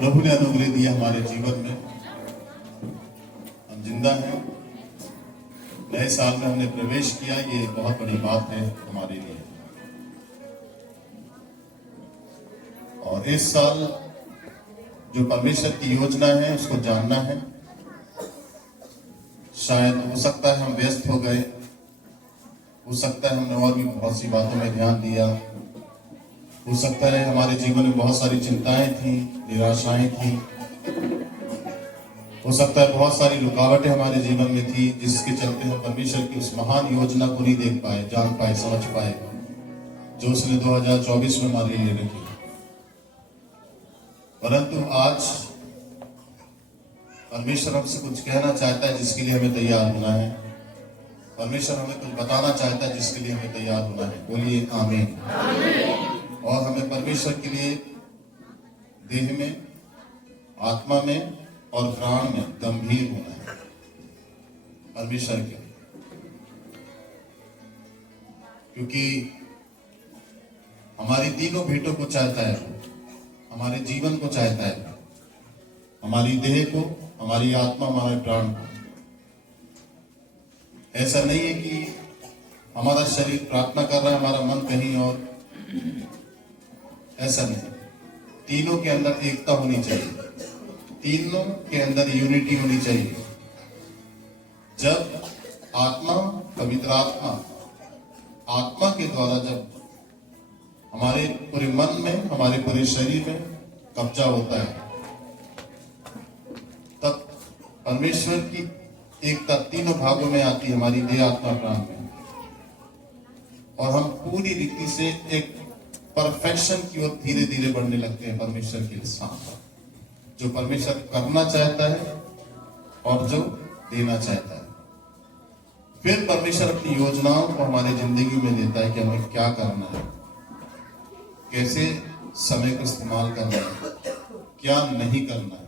प्रभु ने अनुग्रह दिया हमारे जीवन में, हम जिंदा हैं, नए साल में हमने प्रवेश किया। ये बहुत बड़ी बात है हमारे लिए। और इस साल जो परमेश्वर की योजना है उसको जानना है। शायद हो सकता है हम व्यस्त हो गए, हो सकता है हमने और भी बहुत सी बातों में ध्यान दिया, हो सकता है हमारे जीवन में बहुत सारी चिंताएं थी, निराशाएं थी, हो सकता है बहुत सारी रुकावटें हमारे जीवन में थी जिसके चलते हम परमेश्वर की उस महान योजना को नहीं देख पाए, जान पाए, समझ पाए जो उसने 2024 में हमारे लिए रखी। परंतु आज परमेश्वर हमसे कुछ कहना चाहता है जिसके लिए हमें तैयार होना है। परमेश्वर हमें कुछ बताना चाहता है जिसके लिए हमें तैयार होना है। बोलिए आमीन। और हमें परमेश्वर के लिए देह में, आत्मा में और प्राण में गंभीर होना है परमेश्वर के लिए, क्योंकि हमारी तीनों भेंटों को चाहता है, हमारे जीवन को चाहता है, हमारी देह को, हमारी आत्मा, हमारे प्राण को। ऐसा नहीं है कि हमारा शरीर प्रार्थना कर रहा है, हमारा मन कहीं और, ऐसा नहीं। तीनों के अंदर एकता होनी चाहिए, तीनों के अंदर यूनिटी होनी चाहिए। जब आत्मा, पवित्र आत्मा, आत्मा के द्वारा जब हमारे पूरे मन में, हमारे पूरे शरीर में कब्जा होता है, तब परमेश्वर की एकता तीनों भागों में आती है, हमारी देह, आत्मा, प्राण में, और हम पूरी रीति से एक परफेक्शन की ओर धीरे धीरे बढ़ने लगते हैं परमेश्वर के साथ, जो परमेश्वर करना चाहता है और जो देना चाहता है। फिर परमेश्वर अपनी योजनाओं को हमारे जिंदगी में देता है कि हमें क्या करना है, कैसे समय को इस्तेमाल करना है, क्या नहीं करना है,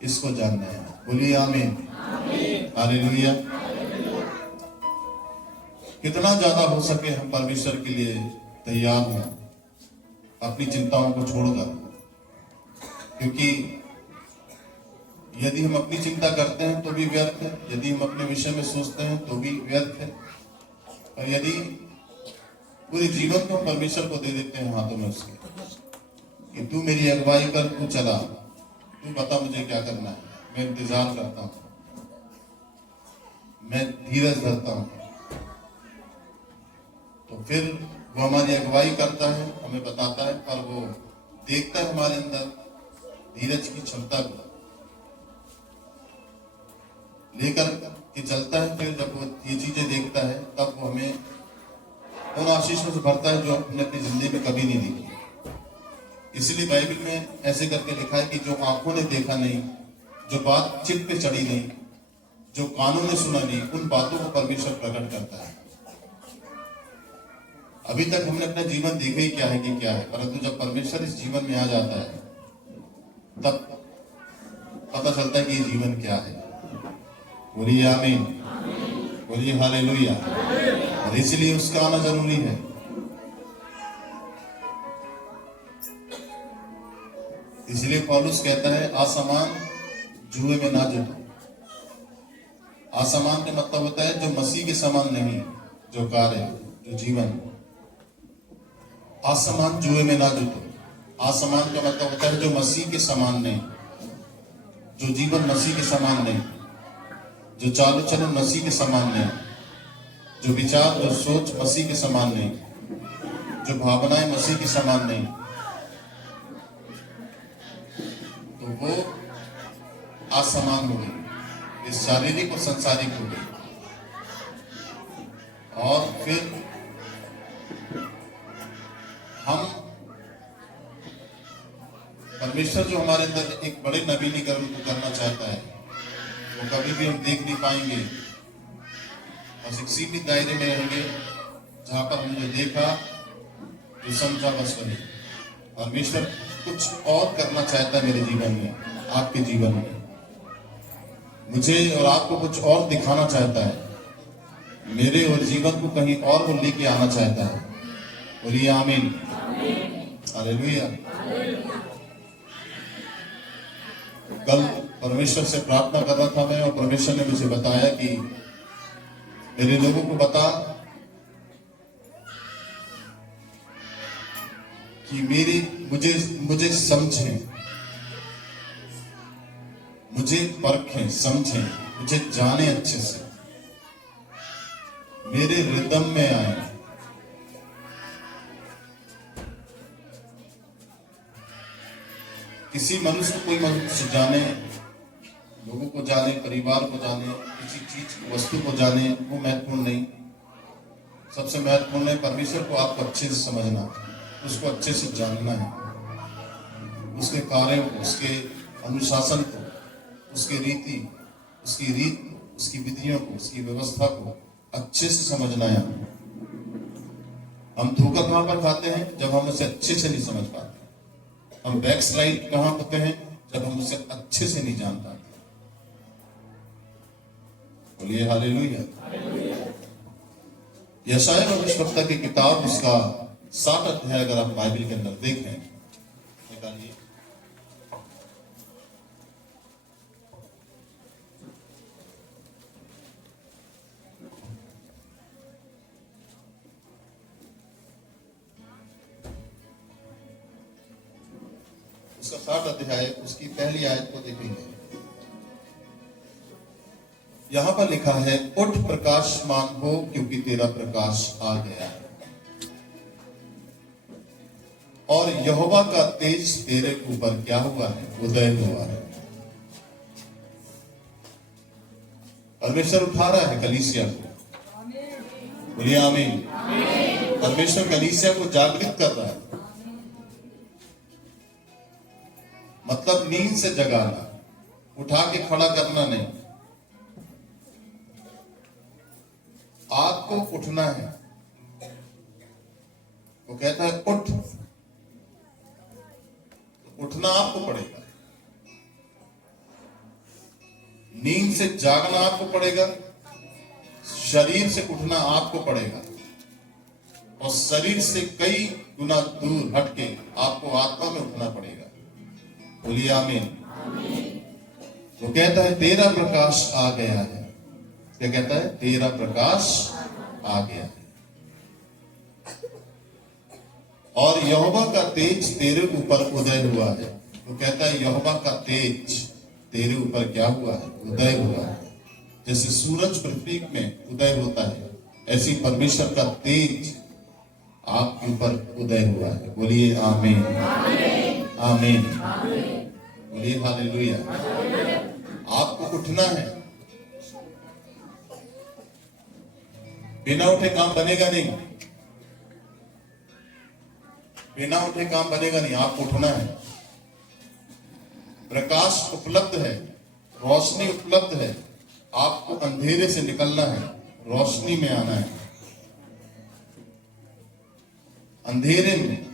इसको जानना है। बोलिए आमीन, हालेलुया। कितना ज्यादा हो सके हम परमेश्वर के लिए तैयार हों, अपनी चिंताओं को छोड़कर, क्योंकि यदि हम अपनी चिंता करते हैं तो भी व्यर्थ है, यदि हम अपने विषय में सोचते हैं तो भी व्यर्थ है, और यदि पूरे जीवन को परमेश्वर को दे देते हैं हाथों में उसके कि तू मेरी अगुवाई कर, तू चला, तू बता मुझे क्या करना है, मैं इंतजार करता हूं, मैं धीरज धरता हूं, तो फिर वो हमारी अगुवाई करता है, हमें बताता है, पर वो देखता है हमारे अंदर धीरज की क्षमता को लेकर के चलता है। फिर जब वो ये चीजें देखता है तब वो हमें उन आशीषों से भरता है जो हमने अपनी जिंदगी में कभी नहीं देखी। इसलिए बाइबल में ऐसे करके लिखा है कि जो आंखों ने देखा नहीं, जो बात चित्त पे चढ़ी नहीं, जो कानों ने सुना नहीं, उन बातों को परमेश्वर प्रकट करता है। अभी तक हमने अपना जीवन देखा ही क्या है कि क्या है, परंतु जब परमेश्वर इस जीवन में आ जाता है तब पता चलता है कि ये जीवन क्या है। बोलिए आमीन, बोलिए हालेलुया। और इसलिए उसका आना जरूरी है। इसलिए पौलुस कहता है असमान जुए में ना जुटो। असमान का मतलब होता है जो मसीह के समान नहीं, जो कार्य, जो जीवन। असमान जुए में ना जुटो। असमान का मतलब होता है जो मसीह के समान नहीं, जो जीवन मसीह के समान नहीं, जो चाल चलन मसीह के समान नहीं, जो विचार, जो सोच मसीह के समान नहीं, जो भावनाएं मसीह के समान नहीं, तो वो असमान हो गई, इस शारीरिक और संसारिक हो गई। और फिर हम परमेश्वर जो हमारे अंदर एक बड़े नवीनीकरण को करना चाहता है वो कभी भी हम देख नहीं पाएंगे, बस एक सीमित दायरे में रहेंगे जहां पर हमने देखा, जो समझा, बस वही। परमेश्वर कुछ और करना चाहता है मेरे जीवन में, आपके जीवन में, मुझे और आपको कुछ और दिखाना चाहता है, मेरे और जीवन को कहीं और वो लेके आना चाहता है। बोलिए आमीन, हालेलुया। कल परमेश्वर से प्रार्थना कर रहा था मैं, और परमेश्वर ने मुझे बताया कि मेरे लोगों को बता कि मुझे समझें, मुझे परखें, समझें, मुझे जाने अच्छे से, मेरे रिदम में आए। किसी मनुष्य को कोई मनुष्य जाने, लोगों को जाने, परिवार को जाने, किसी चीज को, वस्तु को जाने, वो महत्वपूर्ण नहीं। सबसे महत्वपूर्ण है परमेश्वर को आपको अच्छे से समझना, उसको अच्छे से जानना है, उसके कार्यों को, उसके अनुशासन को, उसकी रीति, उसकी रीत, उसकी विधियों को, उसकी व्यवस्था को अच्छे से समझना है। हम धोखा कहां पर खाते हैं? जब हम उसे अच्छे से नहीं समझ पाते। हम बैकस्लाइड कहां होते हैं? जब हम उसे अच्छे से नहीं जान पाते। बोलिए हालेलुया। यशायाह भविष्यवक्ता की किताब, उसका 60 अध्याय अगर आप बाइबल के अंदर देखें, निकालिए। उसका 60 अध्याय, उसकी पहली आयत को देखेंगे। यहां पर लिखा है, उठ प्रकाशमान हो क्योंकि तेरा प्रकाश आ गया है, और यहोवा का तेज तेरे ऊपर क्या हुआ है? उदय हुआ है। परमेश्वर उठा रहा है कलीसिया को। बोलिए आमीन। परमेश्वर कलीसिया को जागृत कर रहा है। मतलब नींद से जगाना, उठा के खड़ा करना नहीं। आपको उठना है। वो कहता है उठ, उठना आपको पड़ेगा। नींद से जागना आपको पड़ेगा, शरीर से उठना आपको पड़ेगा, और शरीर से कई गुना दूर हटके आपको आत्मा में उठना पड़ेगा। बोलिए आमीन। वो कहता है तेरा प्रकाश आ गया है। क्या कहता है? तेरा प्रकाश आ गया है, और यहोवा का तेज तेरे ऊपर उदय हुआ है। वो कहता है यहोवा का तेज तेरे ऊपर क्या हुआ है? उदय हुआ है। जैसे सूरज पृथ्वी में उदय होता है, ऐसी परमेश्वर का तेज आपके ऊपर उदय हुआ है। बोलिए आमीन, आमीन। बोलिए हालेलुया। आपको उठना है। बिना उठे काम बनेगा नहीं, बिना उठे काम बनेगा नहीं। आपको उठना है। प्रकाश उपलब्ध है, रोशनी उपलब्ध है। आपको अंधेरे से निकलना है, रोशनी में आना है। अंधेरे में,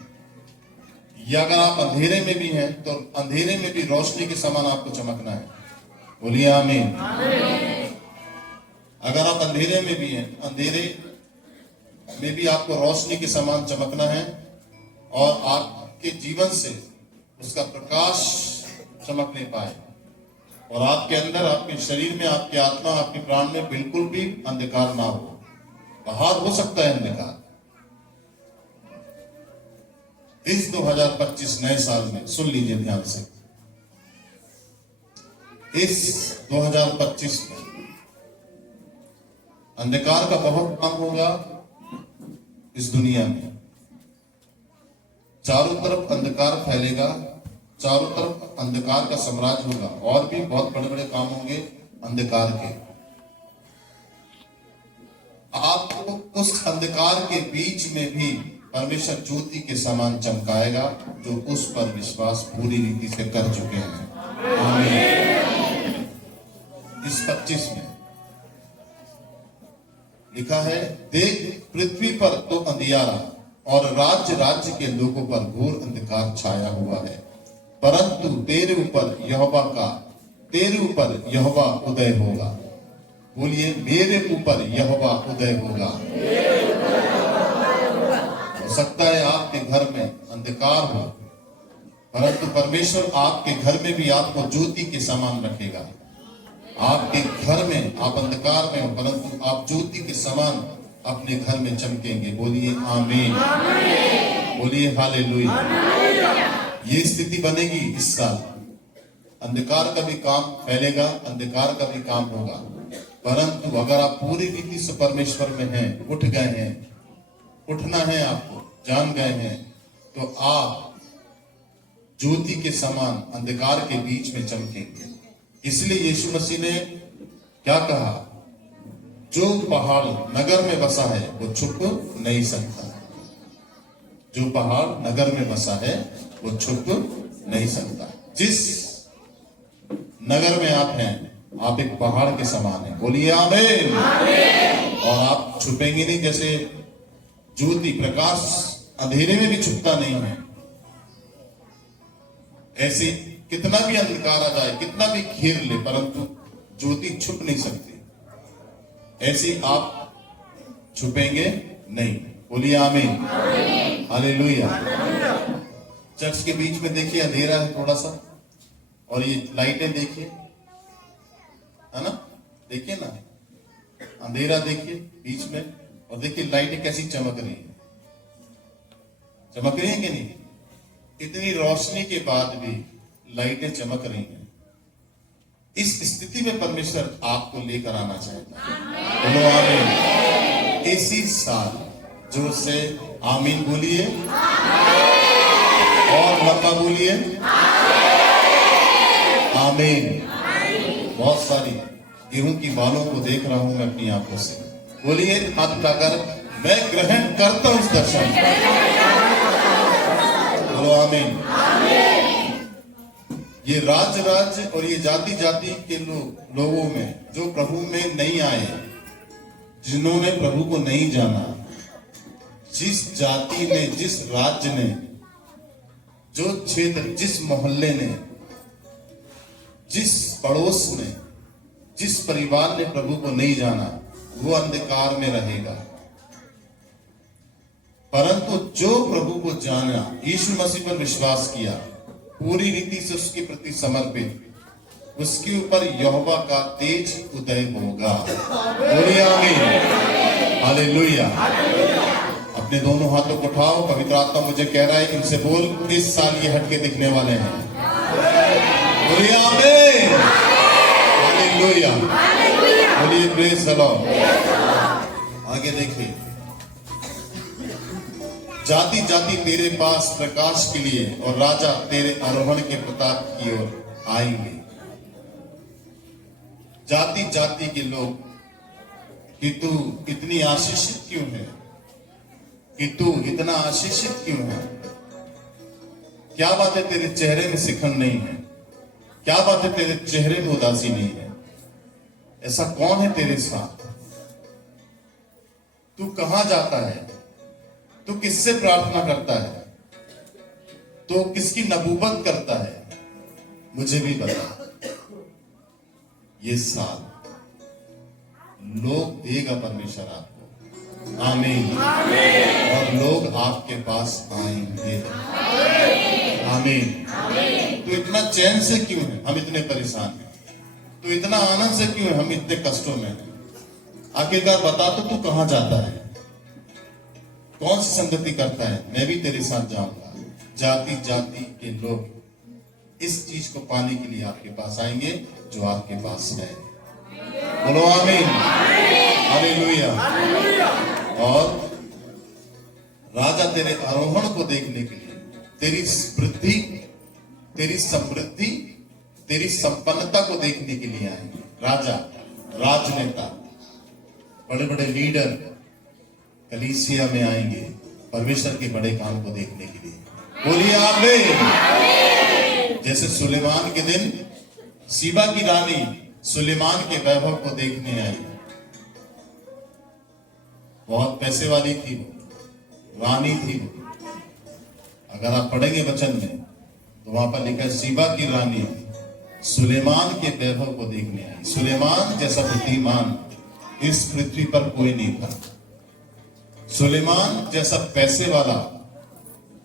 या अगर आप अंधेरे में भी हैं तो अंधेरे में भी रोशनी के समान आपको चमकना है। बोलिए आमीन। अगर आप अंधेरे में भी हैं, अंधेरे में भी आपको रोशनी के समान चमकना है, और आपके जीवन से उसका प्रकाश चमकने पाए, और आपके अंदर, आपके शरीर में, आपकी आत्मा, आपके प्राण में बिल्कुल भी अंधकार ना हो। बाहर हो सकता है अंधकार। इस 2025 नए साल में सुन लीजिए ध्यान से, इस 2025 में अंधकार का बहुत काम होगा इस दुनिया में। चारों तरफ अंधकार फैलेगा, चारों तरफ अंधकार का साम्राज्य होगा, और भी बहुत बड़े बड़े काम होंगे अंधकार के। आपको उस अंधकार के बीच में भी परमेश्वर ज्योति के समान चमकाएगा, जो उस पर विश्वास पूरी रीति से कर चुके हैं। आमीन। इस 25 में लिखा है, देख पृथ्वी पर तो अंधियारा और राज्य राज्य के लोगों पर घोर अंधकार छाया हुआ है, परंतु तेरे ऊपर यहोवा उदय होगा। बोलिए मेरे ऊपर यहोवा उदय होगा। हो सकता है आपके घर में अंधकार हो, परंतु परमेश्वर आपके घर में भी आपको ज्योति के समान रखेगा। आपके घर में आप अंधकार में हो, परंतु आप ज्योति के समान अपने घर में चमकेंगे। बोलिए आमीन, बोलिए हालेलुया। ये स्थिति बनेगी इस साल। अंधकार का भी काम फैलेगा, अंधकार का भी काम होगा, परंतु अगर आप पूरी रीति से परमेश्वर में हैं, उठ गए हैं, उठना है आपको, जान गए हैं, तो आप ज्योति के समान अंधकार के बीच में चमकेंगे। इसलिए यीशु मसीह ने क्या कहा, जो पहाड़ नगर में बसा है वो छुप नहीं सकता। जो पहाड़ नगर में बसा है वो छुप नहीं सकता। जिस नगर में आप हैं, आप एक पहाड़ के समान हैं। बोलिए आमीन। और आप छुपेंगे नहीं, जैसे ज्योति प्रकाश अंधेरे में भी छुपता नहीं है, ऐसे कितना भी अंधकार आ जाए, कितना भी घेर ले, परंतु ज्योति छुप नहीं सकती। ऐसे आप छुपेंगे नहीं। बोलिए आमीन, हालेलुया। चर्च के बीच में देखिए अंधेरा है थोड़ा सा, और ये लाइटें देखिए, है ना, देखिए ना, अंधेरा देखिए बीच में, और देखिए लाइटें कैसी चमक रही है। चमक रही है कि नहीं? इतनी रोशनी के बाद भी लाइटें चमक रही हैं। इस स्थिति में परमेश्वर आपको लेकर आना चाहता है। बोलो आमीन। इसी साल जोर से आमीन बोलिए, और लंबा बोलिए आमीन। बहुत सारी गेहूं की बालों को देख रहा हूं मैं अपनी आंखों से। बोलिए हाथ उठाकर, मैं ग्रहण करता हूं इस दर्शन। बोलो आमीन। ये राज्य और ये जाति जाति के लोगों में जो प्रभु में नहीं आए, जिन्होंने प्रभु को नहीं जाना, जिस जाति ने, जिस राज्य ने, जो क्षेत्र, जिस मोहल्ले ने, जिस पड़ोस ने, जिस परिवार ने प्रभु को नहीं जाना, वो अंधकार में रहेगा। परंतु जो प्रभु को जाना, यीशु मसीह पर विश्वास किया, पूरी रीति से उसके प्रति समर्पित, उसके ऊपर यहोवा का तेज उदय होगा। बोलिए आमीन, हालेलुया। अपने दोनों हाथों को उठाओ। पवित्र आत्मा मुझे कह रहा है, इनसे बोल, इस साल ये हटके दिखने वाले हैं। बोलिए आमीन, हालेलुया। बोलिए प्रेज द लॉर्ड। आगे देखिए, जाति जाति तेरे पास प्रकाश के लिए, और राजा तेरे आरोहण के प्रताप की ओर आएंगे। जाति जाति के लोग, कि तू इतनी आशीषित क्यों है, कि तू इतना आशीषित क्यों है, क्या बात है तेरे चेहरे में सिखन नहीं है, क्या बात है तेरे चेहरे में उदासी नहीं है, ऐसा कौन है तेरे साथ, तू कहां जाता है, तू किससे प्रार्थना करता है, तो किसकी नबूवत करता है, मुझे भी बता। ये साल लोग देगा परमेश्वर आपको, आमीन। और लोग आपके पास आएंगे, आमीन। तो इतना चैन से क्यों है, हम इतने परेशान हैं, तो इतना आनंद से क्यों है, हम इतने कष्टों में हैं? आखिरकार बता तो, तू कहां जाता है, कौन सी संगति करता है, मैं भी तेरे साथ जाऊंगा। जाति जाति के लोग इस चीज को पाने के लिए आपके पास आएंगे जो आपके पास है। बोलो आमीन, हालेलुया। और राजा तेरे आरोहण को देखने के लिए, तेरी वृद्धि, तेरी समृद्धि, तेरी संपन्नता को देखने के लिए आएंगे। राजा, राजनेता, बड़े बड़े लीडर कलीसिया में आएंगे परमेश्वर के बड़े काम को देखने के लिए। बोलिए आमीन। जैसे सुलेमान के दिन सीबा की रानी सुलेमान के वैभव को देखने आई, बहुत पैसे वाली थी वो, रानी थी वो। अगर आप पढ़ेंगे वचन में तो वहां पर लिखा है, सीबा की रानी सुलेमान के वैभव को देखने आई। सुलेमान जैसा बुद्धिमान इस पृथ्वी पर कोई नहीं था। सुलेमान जैसा पैसे वाला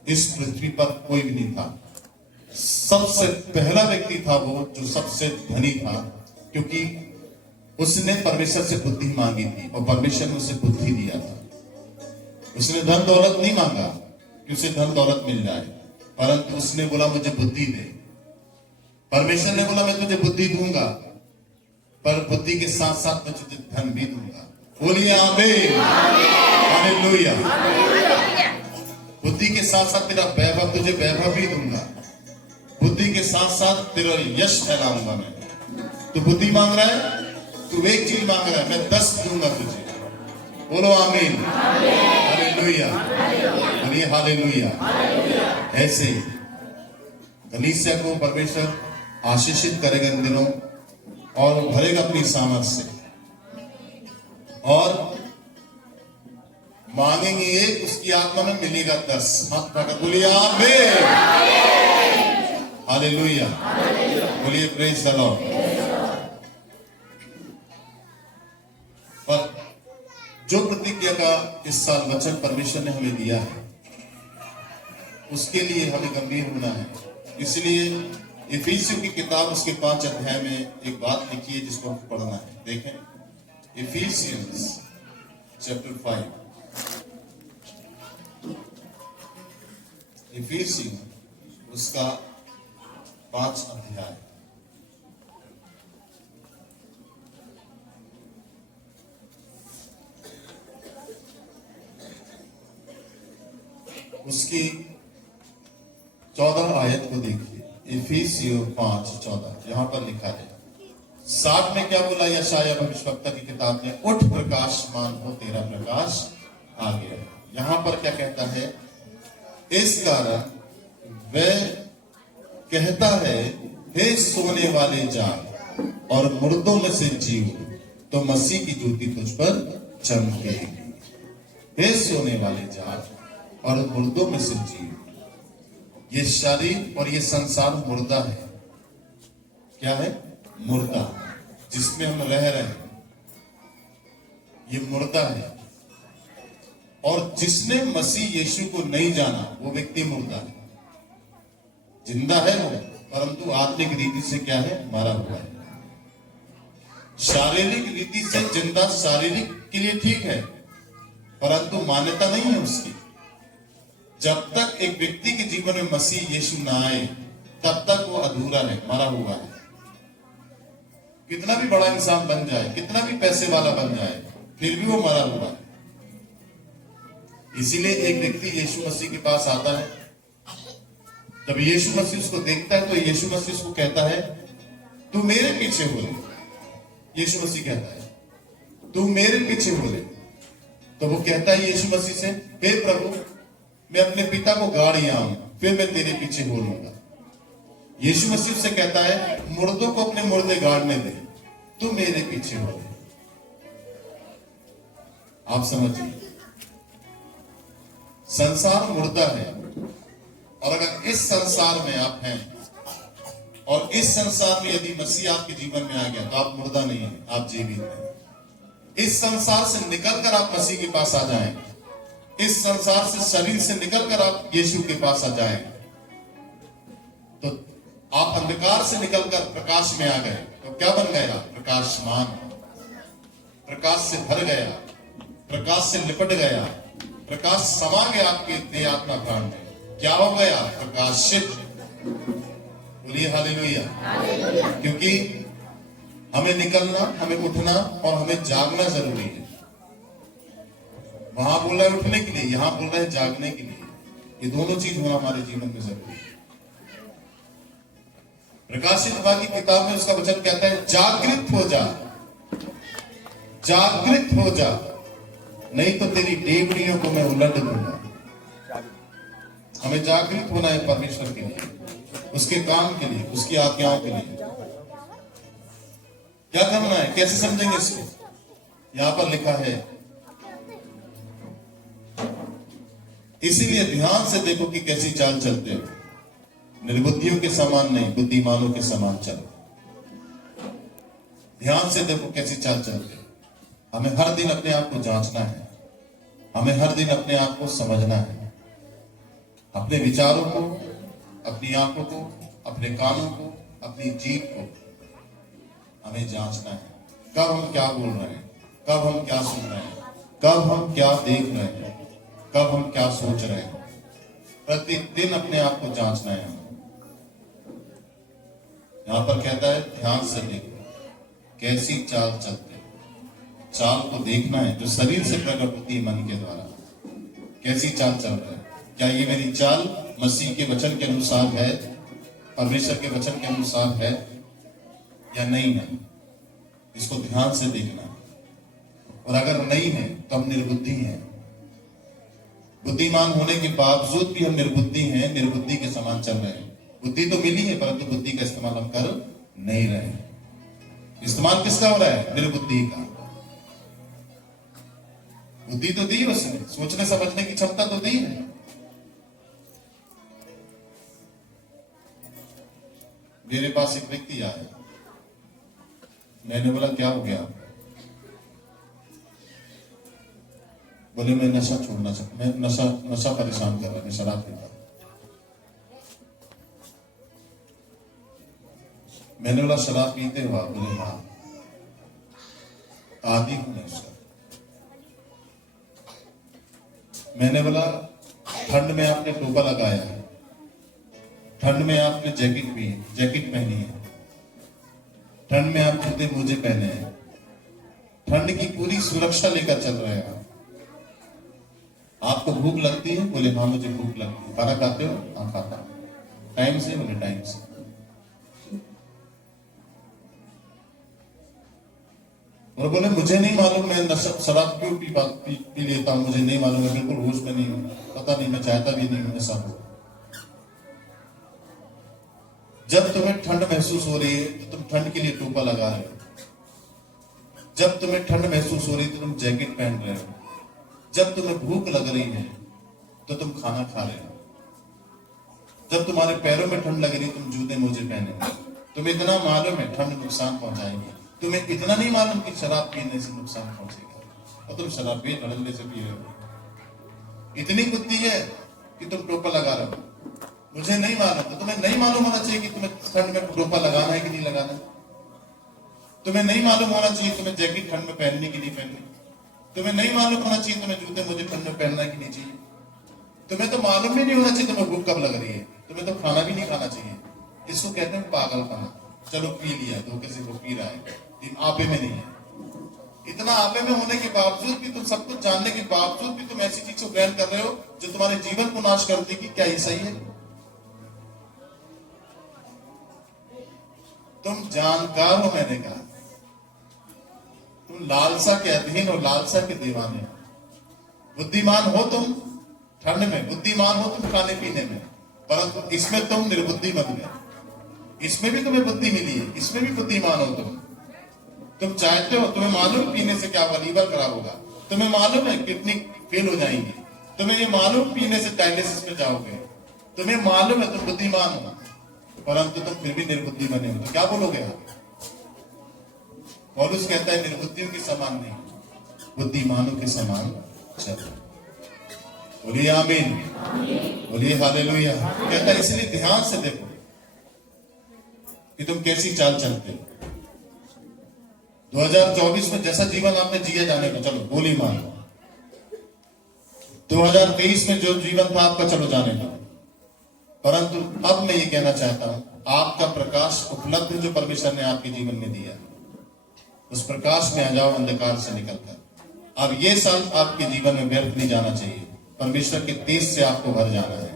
इस पृथ्वी पर कोई भी नहीं था। सबसे पहला व्यक्ति था वो जो सबसे धनी था, क्योंकि उसने परमेश्वर से बुद्धि मांगी थी और परमेश्वर ने उसे बुद्धि दिया था। उसने धन दौलत नहीं मांगा कि उसे धन दौलत मिल जाए, परंतु उसने बोला मुझे बुद्धि दे। परमेश्वर ने बोला मैं तुझे बुद्धि दूंगा, पर बुद्धि के साथ साथ मैं तुझे धन भी दूंगा। बोलिए आमीन, हालेलुया। बुद्धि के साथ साथ तेरा वैभव, तुझे वैभव भी दूंगा। बुद्धि के साथ साथ तेरा यश फैलाऊंगा मैं। तू बुद्धि मांग रहा है, तू एक चीज मांग रहा है, मैं 10 दूंगा तुझे। बोलो आमीन, हालेलुया, बोलिए हालेलुया। ऐसे ही कलीसिया को परमेश्वर आशीषित करेगा इन दिनों और भरेगा अपनी सामर्थ से, और मांगेंगे एक, उसकी आत्मा में मिलेगा 10। हाथ उठाकर बोलिए आमीन, हालेलुया, बोलिए प्रेज द लॉर्ड। और जो प्रतिज्ञा का इस साल वचन परमेश्वर ने हमें दिया है, उसके लिए हमें गंभीर होना है। इसलिए इफिसियों की किताब उसके 5 अध्याय में एक बात लिखी है जिसको हमको पढ़ना है। देखें इफिसियंस चैप्टर 5, इफिसियों उसका 5 अध्याय। उसकी 14 आयत को देखिए। इफिसियों 5:14 यहां पर लिखा है। 7 में क्या बोला यशायाह भविष्यवक्ता की किताब में, उठ प्रकाशमान हो तेरा प्रकाश आ गया। यहां पर क्या कहता है, इस कारण वह कहता है, हे सोने वाले जाग और मुर्दों में से जीव, तो मसीह की ज्योति तुझ पर चमकेगी। हे सोने वाले जाग और मुर्दों में से जीव। ये शरीर और ये संसार मुर्दा है। क्या है? मुर्दा, जिसमें हम रह रहे हैं, ये मुर्दा है। और जिसने मसीह यीशु को नहीं जाना वो व्यक्ति मुर्दा है। जिंदा है वो, परंतु आत्मिक रीति से क्या है? मरा हुआ है। शारीरिक रीति से जिंदा शारीरिक के लिए ठीक है, परंतु मान्यता नहीं है उसकी। जब तक एक व्यक्ति के जीवन में मसीह यीशु ना आए, तब तक वो अधूरा है, मरा हुआ है। कितना भी बड़ा इंसान बन जाए, कितना भी पैसे वाला बन जाए, फिर भी वो मरा हुआ है। इसीलिए एक व्यक्ति यीशु मसीह के पास आता है। जब यीशु मसीह उसको देखता है तो यीशु मसीह उसको कहता है, तू मेरे पीछे हो ले। यीशु मसीह कहता है, तू मेरे पीछे हो ले। तो वो कहता है यीशु मसीह से, हे प्रभु, मैं अपने पिता को गाड़ी आऊं, फिर मैं तेरे पीछे हो लूंगा। यीशु मसीह से कहता है, मुर्दों को अपने मुर्दे गाड़ने दे, तू मेरे पीछे हो ले। आप समझिए, संसार मुर्दा है, और अगर इस संसार में आप हैं और इस संसार में यदि मसीह आपके जीवन में आ गया तो आप मुर्दा नहीं है, आप जीवित हैं। इस संसार से निकलकर आप मसीह के पास आ जाएं, इस संसार से, शरीर से निकलकर आप यीशु के पास आ जाएं, तो आप अंधकार से निकलकर प्रकाश में आ गए। तो क्या बन गया? प्रकाशमान, प्रकाश से भर गया, प्रकाश से लिपट गया, प्रकाश समा गया आपके देह आत्मा प्राण में। क्या हो गया? प्रकाशित। बोलिए हालेलुया। क्योंकि हमें निकलना, हमें उठना और हमें जागना जरूरी है। वहां बोल रहा है उठने के लिए, यहां बोल रहा है जागने के लिए। ये दोनों चीज होना हमारे जीवन में जरूरी है। प्रकाशित वाक्य की किताब में उसका वचन कहता है, जागृत हो जा, जागृत हो जा, नहीं तो तेरी डेवड़ियों को मैं उलट दूंगा। हमें जागृत होना है परमेश्वर के लिए, उसके काम के लिए, उसकी आज्ञाओं के लिए। क्या करना है? कैसे समझेंगे इसको? यहां पर लिखा है, इसीलिए ध्यान से देखो कि कैसी चाल चलते हो, निर्बुद्धियों के समान नहीं, बुद्धिमानों के समान चलो। ध्यान से देखो कैसी चाल चलते हो। हमें हर दिन अपने आप को जांचना है, हमें हर दिन अपने आप को समझना है, अपने विचारों को, अपनी आंखों को, अपने कानों को, अपनी जीभ को हमें जांचना है। कब हम क्या बोल रहे हैं, कब हम क्या सुन रहे हैं, कब हम क्या देख रहे हैं, कब हम क्या सोच रहे हैं। प्रतिदिन अपने आप को जांचना है। यहां पर कहता है ध्यान से देखो कैसी चाल चलते। चाल को देखना है जो शरीर से प्रकट होती है मन के द्वारा। कैसी चाल चल रहा है, क्या ये मेरी चाल मसीह के वचन के अनुसार है, परमेश्वर के वचन के अनुसार है या नहीं है। इसको ध्यान से देखना है। और अगर नहीं है तो हम निर्बुद्धि हैं। बुद्धिमान होने के बावजूद भी हम निर्बुद्धि हैं, निर्बुद्धि के समान चल रहे हैं। बुद्धि तो मिली है परंतु बुद्धि का इस्तेमाल हम कर नहीं रहे हैं। इस्तेमाल किसका हो रहा है? निर्बुद्धि का। बुद्धि तो दी उसने, सोचने समझने की क्षमता तो दी है। मेरे पास एक व्यक्ति आया, मैंने बोला क्या हो गया? बोले मैं नशा छोड़ना चाहता, मैं नशा परेशान कर रहा है, मैं शराब पीता। मैंने बोला शराब पीते हो? बोले हाँ, आदि हूं मैं उसका। मैंने बोला ठंड में आपने टोपा लगाया है, ठंड में आपने जैकेट पहनी है, ठंड में आप जूते मोजे पहने हैं, ठंड की पूरी सुरक्षा लेकर चल रहे हैं। आपको भूख लगती है? बोले हाँ मुझे भूख लगती है। खाना खाते हो? हाँ खाता हूं। टाइम से? बोले टाइम से। और बोले मुझे नहीं मालूम मैं नशा शराब क्यों पी लेता हूं, मुझे नहीं मालूम, मैं बिल्कुल होश में नहीं हूं, पता नहीं, मैं चाहता भी नहीं हूं ऐसा हो। जब तुम्हें ठंड महसूस हो रही है तो तुम ठंड के लिए टोपा लगा रहे हो। जब तुम्हें ठंड महसूस हो रही है तो तुम जैकेट पहन रहे हो। जब तुम्हें भूख लग रही है तो तुम खाना खा रहे हो। जब तुम्हारे पैरों में ठंड लग रही है तुम जूते मोजे पहने हो। तुम्हें इतना मालूम है ठंड नुकसान पहुंचाएगी, तुम्हें इतना नहीं मालूम कि शराब पीने से नुकसान पहुंचेगा और तुम शराब भी धड़ल्ले से पी रहे हो। इतनी बुद्धि है कि तुम टोपा लगा रहे हो। मुझे नहीं मालूम, तो तुम्हें नहीं मालूम होना चाहिए कि तुम्हें ठंड में टोपा लगाना है कि नहीं लगाना है। तुम्हें नहीं मालूम होना चाहिए तुम्हें जैकेट ठंड में पहननी कि नहीं पहननी। तुम्हें नहीं मालूम होना चाहिए तुम्हें जूते मुझे ठंड में पहनना कि नहीं चाहिए। तुम्हें तो मालूम भी नहीं होना चाहिए तुम्हें भूख कब लग रही है। तुम्हें तो खाना भी नहीं खाना चाहिए। इसको कहते हैं पागलपना। चलो पी लिया, धोखे से वो पी रहा है, आपे में नहीं है। इतना आपे में होने के बावजूद भी, तुम सब कुछ जानने के बावजूद भी तुम ऐसी चीज को ग्रहण कर रहे हो जो तुम्हारे जीवन को नाश कर देगी। क्या ये सही है? तुम जानकार हो, मैंने कहा तुम लालसा के अधीन हो, लालसा के दीवाने हो। बुद्धिमान हो तुम ठंड में, बुद्धिमान हो तुम खाने पीने में, परंतु इसमें तुम निर्बुद्धि बन गए। इसमें भी तुम्हें बुद्धि मिली है, इसमें भी बुद्धिमान हो तुम चाहते हो, तुम्हें मालूम पीने से क्या होगा, लीवर खराब होगा, तुम्हें मालूम है किडनी फेल हो जाएंगी, तुम्हें ये मालूम पीने से डायलिसिस में जाओगे, तुम्हें मालूम है तुम बुद्धिमान हो, परंतु तुम फिर भी निर्बुद्धि बने हो। तो क्या बोलोगे आप? पौलुस कहता है निर्बुद्धियों के समान नहीं, बुद्धिमानों के समान चलो। बोलिए आमीन, बोलिए हालेलुया। कहता है इसलिए ध्यान से देखो कि तुम कैसी चाल चलते हो। 2024 में जैसा जीवन आपने जिया जाने को, चलो गोली मार। 2023 में जो जीवन था आपका, चलो जाने दो। परंतु अब मैं ये कहना चाहता हूं, आपका प्रकाश उपलब्ध है जो परमेश्वर ने आपके जीवन में दिया। उस प्रकाश में आ जाओ अंधकार से निकलकर। अब ये साल आपके जीवन में व्यर्थ नहीं जाना चाहिए। परमेश्वर के तेज से आपको भर जाना है,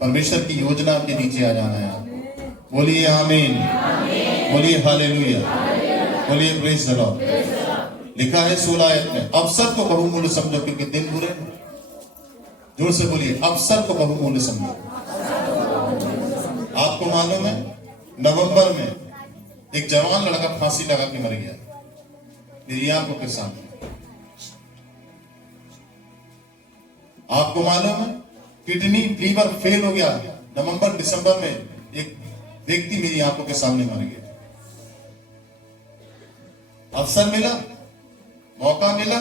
परमेश्वर की योजना के नीचे आ जाना है। बोलिए आमीन, बोलिए हालेलुया, बोलिए प्रेज द लॉर्ड। लिखा है 16 आयत में, अवसर को बहुमूल्य समझो क्योंकि दिन बुरे हैं। जोर से बोलिए, अवसर को बहुमूल्य समझो। आपको मालूम है नवंबर में एक जवान लड़का फांसी लगा के मर गया मेरी आंखों के सामने। आपको मालूम है किडनी लीवर फेल हो गया, नवंबर दिसंबर में एक व्यक्ति मेरी आंखों के सामने मर गया। अवसर मिला, मौका मिला,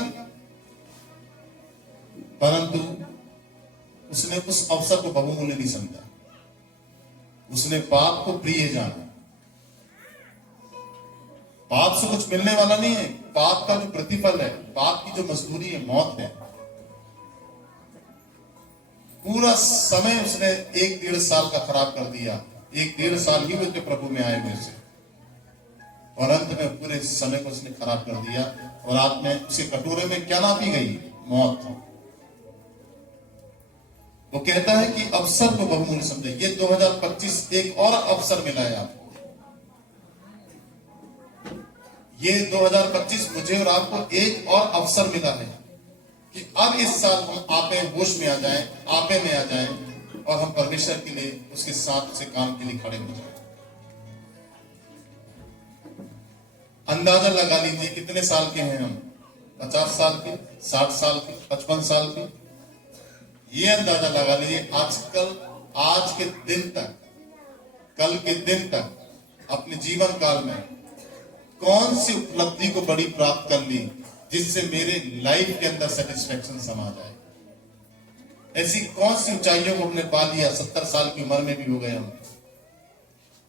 परंतु उसने उस अवसर को बहुमूल्य नहीं समझा। उसने पाप को प्रिय जाना। पाप से कुछ मिलने वाला नहीं है। पाप का जो प्रतिफल है, पाप की जो मजदूरी है, मौत है। पूरा समय उसने 1-1.5 साल का खराब कर दिया। 1-1.5 साल ही हुए थे प्रभु में आए हुए से, और अंत में पूरे समय को उसने खराब कर दिया। और रात में उसके कटोरे में क्या ना पी गई? मौत। वो कहता है कि अवसर को बहुमूल्य समझे। ये 2025 एक और अवसर मिला है आपको। ये 2025 मुझे और आपको एक और अवसर मिला है कि अब इस साल हम आपे होश में आ जाएं, आपे में आ जाएं, और हम परमेश्वर के लिए, उसके साथ से काम के लिए खड़े हो जाएं। अंदाजा लगा लीजिए कितने साल के हैं हम? 50 साल के, 60 साल के, 55 साल के। ये अंदाजा लगा लीजिए आजकल, आज के दिन तक, कल के दिन तक अपने जीवन काल में कौन सी उपलब्धि को बड़ी प्राप्त कर ली जिससे मेरे लाइफ के अंदर सेटिस्फेक्शन समा जाए। ऐसी कौन सी ऊंचाइयों को हमने पा लिया। 70 साल की उम्र में भी हो गए हम।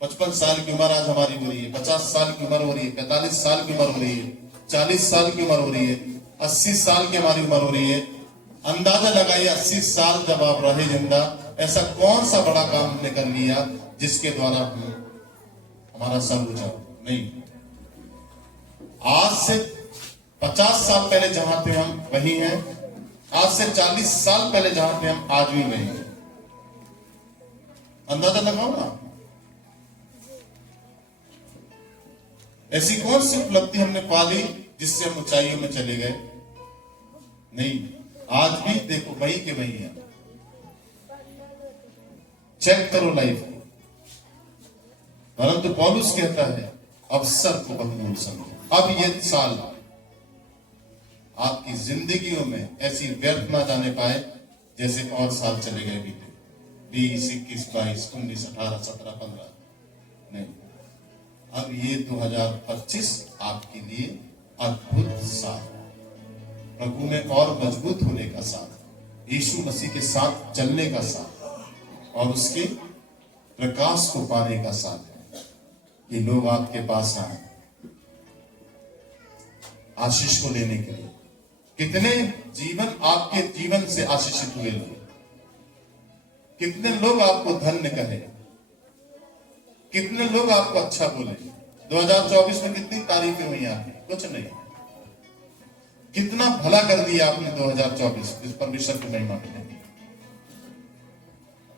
55 साल की उम्र आज हमारी हो रही है, 50 साल की उम्र हो रही है, 45 साल की उम्र हो रही है, 40 साल की उम्र हो रही है, 80 साल की हमारी उम्र हो रही है। अंदाजा लगाइए 80 साल जब आप रहे जिंदा, ऐसा कौन सा बड़ा काम हमने कर लिया जिसके द्वारा हमारा सर ऊंचा? नहीं। आज से 50 साल पहले जहां थे हम वही हैं। आज से 40 साल पहले जहां थे हम आज भी वही हैं। अंदाजा लगाओ ना। ऐसी कौन सी उपलब्धि हमने पा ली जिससे हम ऊंचाइयों में चले गए? नहीं। आज भी देखो वही के वही है। चेक करो लाइफ को। परंतु पौलुस कहता है अवसर को बहुमूल्य समझो। अब ये साल आपकी जिंदगियों में ऐसी व्यर्थ ना जाने पाए जैसे और साल चले गए बीते। 20, 21, 22, 19, 18, 17, 15। नहीं, अब ये 2025 आपके लिए अद्भुत साल, प्रभु में और मजबूत होने का साल, यीशु मसीह के साथ चलने का साल और उसके प्रकाश को पाने का साल है। ये लोग आपके पास आए आशीष को लेने के लिए। कितने जीवन आपके जीवन से आशीषित हुए लोग, कितने लोग आपको धन्य कहे, कितने लोग आपको अच्छा बोले। 2024 में कितनी तारीफें हुई आपकी? कुछ नहीं। कितना भला कर दिया आपने 2024, इस परमेश्वर की महिमा में।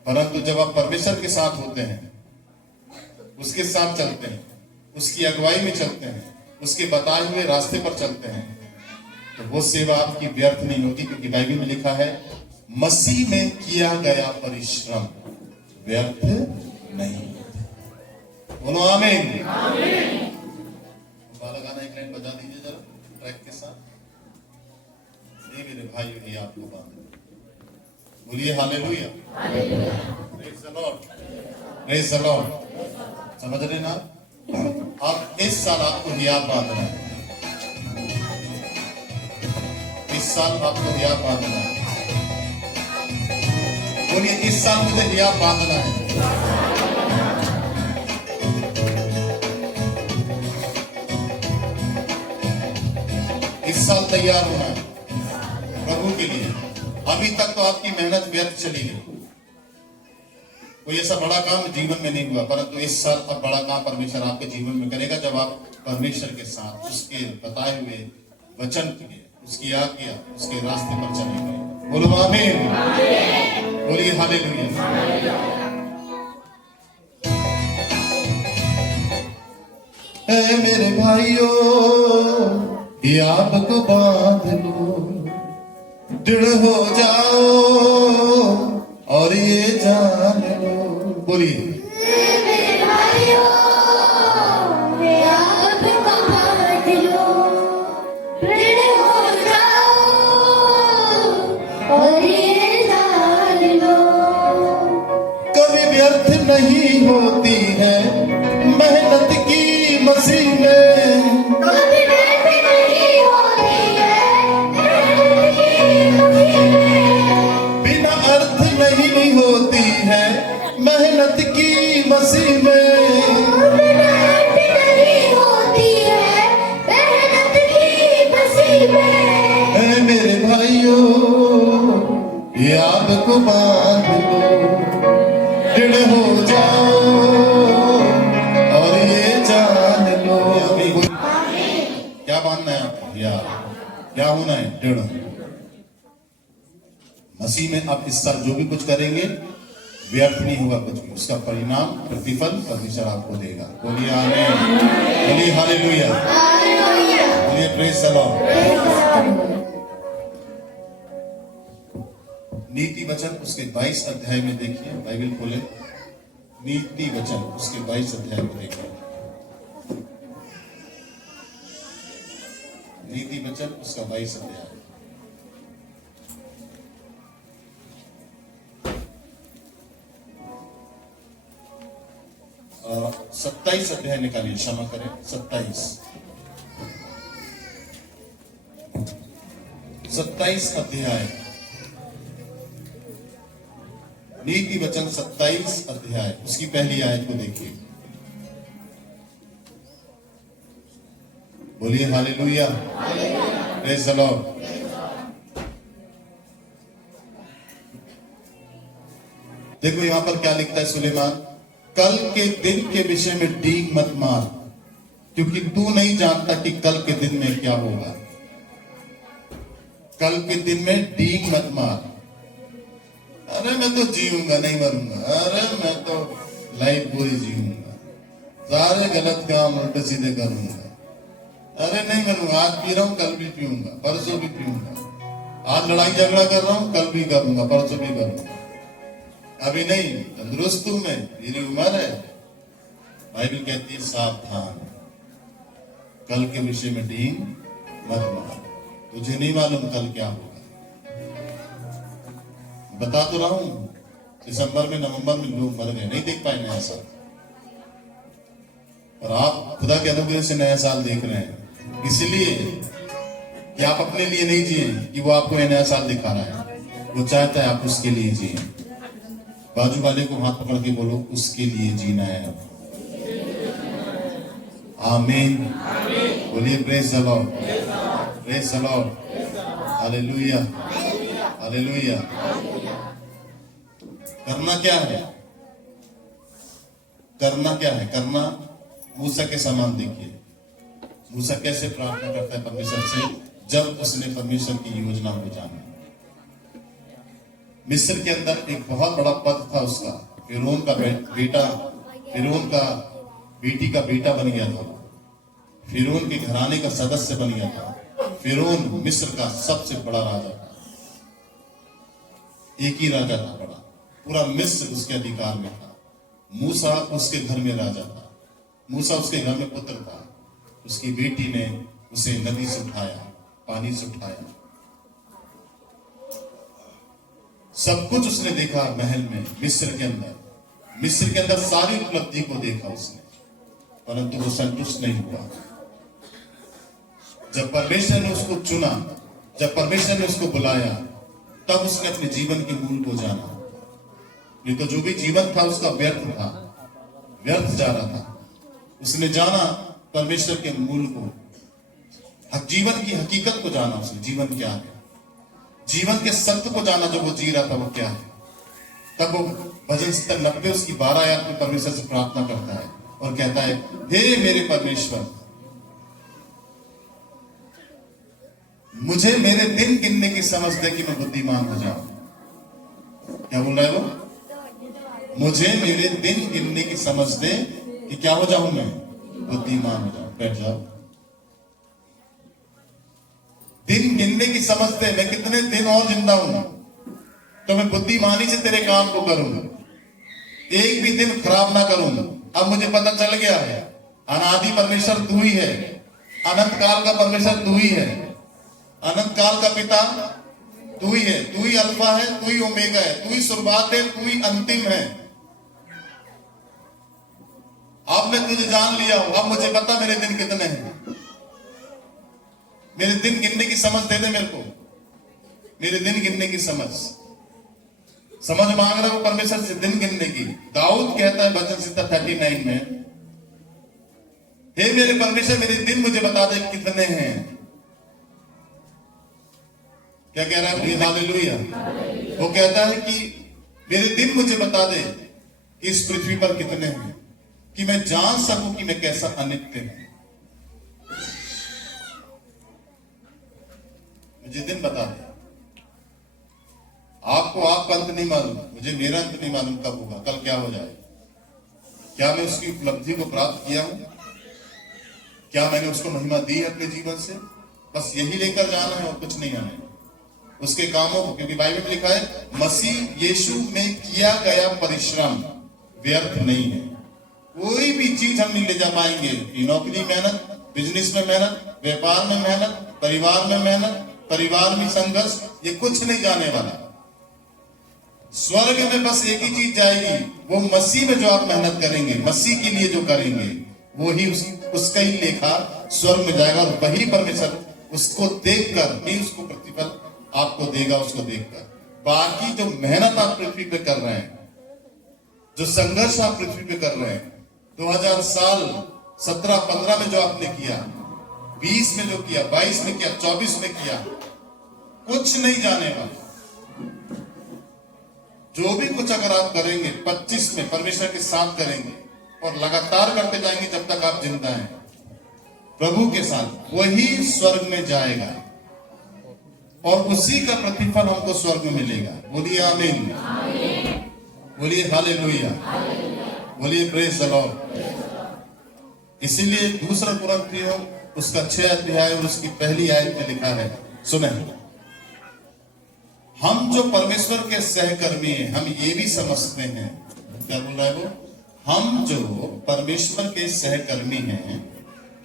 परंतु जब आप परमेश्वर के साथ होते हैं, उसके साथ चलते हैं, उसकी अगुवाई में चलते हैं, उसके बताए हुए रास्ते पर चलते हैं, तो वो सेवा आपकी व्यर्थ नहीं होती। क्योंकि बाइबल में लिखा है मसीह में किया गया परिश्रम व्यर्थ नहीं। बोलो आमीन। वाला गाना एक लाइन बजा दीजिए जरा ट्रैक के साथ। ये मेरे भाई ये आपको बात बोलिए hallelujah. Praise the Lord, praise the Lord. समझ रहे ना? अब इस साल आपको हियाब बांधना है। इस साल आपको हियाब बांधना है। बोलिए इस साल मुझे हियाब बांधना है। इस साल तैयार होना है प्रभु के लिए। अभी तक तो आपकी मेहनत व्यर्थ चली गई, कोई ऐसा बड़ा काम जीवन में नहीं हुआ। परंतु इस साल अब बड़ा काम परमेश्वर आपके जीवन में करेगा जब आप परमेश्वर के साथ उसके बताए हुए वचन के, उसकी आज्ञा, उसके रास्ते पर चलेंगे। बोलो आमीन, बोलिए हालेलुया। ऐ मेरे भाइयों, हियाब को बांध लो, दृढ़ हो जाओ और ये जान लो। बोलिए मेरे भाइयों, हियाब को बांध लो, दृढ़ हो जाओ और ये जान लो। कभी व्यर्थ नहीं होती है मेहनत की मसीह में, कभी व्यर्थ नहीं होती है मेहनत की मसीह में। बिना अर्थ नहीं होती है मेहनत की क्या होना है? दृढ़। मसीह में आप इस साल जो भी कुछ करेंगे व्यर्थ नहीं होगा कुछ भी, उसका परिणाम प्रतिफल परमेश्वर आपको देगा। बोलिए आमीन, बोलिए हालेलुया, बोलिए प्रेज द लॉर्ड। नीति वचन उसके 22 अध्याय में देखिए, बाइबल खोले, नीति वचन उसके 22 अध्याय में देखिए, नीति वचन उसका 22 अध्याय। 27 अध्याय निकालिए, क्षमा करें, 27 अध्याय, नीति वचन 27 अध्याय, उसकी पहली आयत को देखिए। बोलिए हालेलुया, प्रेज द लॉर्ड। देखो यहां पर क्या लिखता है सुलेमान, कल के दिन के विषय में डींग मत मार, क्योंकि तू नहीं जानता कि कल के दिन में क्या होगा। कल के दिन में डींग मत मार। अरे मैं तो जीऊंगा, नहीं मरूंगा, अरे मैं तो लाइफ पूरी जीऊंगा, सारे गलत काम उल्टे सीधे करूंगा, अरे नहीं मरूंगा, आज पी रहा हूं कल भी पीऊंगा, परसों भी पीऊंगा, आज लड़ाई झगड़ा कर रहा हूं कल भी करूंगा, परसों भी करूंगा, अभी नहीं, तंदुरुस्त हूं मैं, मेरी उम्र है। बाइबल कहती है सावधान, कल के विषय में डींग मत मार, तुझे नहीं मालूम कल क्या होगा। बता तो रहा हूं, दिसंबर में नवंबर में लोग मर गए, नहीं देख पाए नया साल, और आप खुदा के अनुग्रह से नया साल देख रहे हैं, इसलिए कि आप अपने लिए नहीं जिए कि वो आपको नया साल दिखा रहा है, वो चाहता है आप उसके लिए जिए। बाजू वाले को हाथ पकड़ के बोलो, उसके लिए जीना है। आमीन, बोलिए praise the Lord, praise the Lord, hallelujah, hallelujah. करना क्या है? करना क्या है? करना मूसा के समान। देखिए मूसा कैसे प्रार्थना करता है परमेश्वर से, जब उसने परमेश्वर की योजना को जाना। मिस्र के अंदर एक बहुत बड़ा पद था उसका, फिरौन का बेटा, फिरौन का बेटी का बेटा बन गया था, फिरौन के घराने का सदस्य बन गया था। फिरौन मिस्र का सबसे बड़ा राजा था, एक ही राजा था बड़ा, पूरा मिस्र उसके अधिकार में था। मूसा उसके घर में राजा था, मूसा उसके घर में पुत्र था। उसकी बेटी ने उसे नदी से उठाया, पानी से उठाया, सब कुछ उसने देखा महल में, मिस्र के अंदर सारी उपलब्धि को देखा उसने, परंतु वो संतुष्ट नहीं हुआ। जब परमेश्वर ने उसको चुना, जब परमेश्वर ने उसको बुलाया, तब उसने अपने जीवन के मूल को जाना। ये तो जो भी जीवन था उसका व्यर्थ था, व्यर्थ जा रहा था। उसने जाना परमेश्वर के मूल को, जीवन की हकीकत को जाना, उसने जीवन क्या है, जीवन के सत्य को जाना, जो वो जी रहा था वो क्या है। तब वो भजन 90 उसकी 12 आयत में परमेश्वर से प्रार्थना करता है और कहता है, हे मेरे परमेश्वर, मुझे मेरे दिन गिनने की समझ दे कि मैं बुद्धिमान हो जाऊं। क्या बोल रहा है वो? मुझे मेरे दिन गिनने की समझ दे कि क्या हो जाऊं, मैं बुद्धिमान हो जाऊं। बैठ जाओ। दिन गिनने की समझ दे, मैं कितने दिन और जिंदा हूं, तो मैं बुद्धिमानी से तेरे काम को करूंगा, एक भी दिन खराब ना करूंगा। अब मुझे पता चल गया है, अनादि परमेश्वर तू ही है, अनंत काल का परमेश्वर तू ही है, अनंत काल का पिता तू ही है, तू ही अल्फा है, तू ही ओमेगा है, तू ही शुरुआत है, तू ही अंतिम है। अब मैं तुझे जान लिया हूं, अब मुझे पता मेरे दिन कितने हैं। मेरे दिन गिनने की समझ दे दे मेरे को, मेरे दिन गिनने की समझ मांग रहा हूं परमेश्वर से, दिन गिनने की। दाऊद कहता है भजन 39 में, हे मेरे परमेश्वर, मेरे दिन मुझे बता दे कितने हैं। क्या कह रहा है? हालेलुया। वो कहता है कि मेरे दिन मुझे बता दे कि इस पृथ्वी पर कितने हैं, कि मैं जान सकूं कि मैं कैसा अनित्य हूं। मुझे दिन बता दे। आपको आपका अंत नहीं मालूम, मुझे मेरा अंत नहीं मालूम कब होगा, कल क्या हो जाए। क्या मैं उसकी उपलब्धि को प्राप्त किया हूं? क्या मैंने उसको महिमा दी है अपने जीवन से? बस यही लेकर जाना है और कुछ नहीं हमें उसके कामों को, क्योंकि बाइबल में लिखा है मसीह यीशु में किया गया परिश्रम व्यर्थ नहीं है। कोई भी चीज हम नहीं ले जा पाएंगे। नौकरी मेहनत, बिजनेस में मेहनत, व्यापार में मेहनत, परिवार में मेहनत, परिवार में संघर्ष, ये कुछ नहीं जाने वाला। स्वर्ग में बस एक ही चीज जाएगी, वो मसीह में जो आप मेहनत करेंगे, मसीह के लिए जो करेंगे, वो ही उसका ही लेखा स्वर्ग में जाएगा। और वही परमेश्वर उसको देखकर ही उसको प्रतिफल आपको देगा, उसको देखकर। बाकी जो मेहनत आप पृथ्वी पे कर रहे हैं, जो संघर्ष आप पृथ्वी पे कर रहे हैं, 2000 साल 17-15 में जो आपने किया, 20 में जो किया, 22 में किया, 24 में किया, कुछ नहीं जाने वाला। जो भी कुछ अगर आप करेंगे 25 में परमेश्वर के साथ करेंगे और लगातार करते जाएंगे जब तक आप जिंदा हैं प्रभु के साथ, वही स्वर्ग में जाएगा और उसी का प्रतिफल हमको स्वर्ग में मिलेगा। बोलिए आमीन, बोलिए हालेलुया, बोलिए प्रेज द लॉर्ड। इसीलिए दूसरा कुरिन्थियों उसका 6 अध्याय और उसकी पहली आयत में लिखा है, सुने, हम जो परमेश्वर के सहकर्मी हैं, हम ये भी समझते हैं, क्या बोल रहा है वो, हम जो परमेश्वर के सहकर्मी हैं,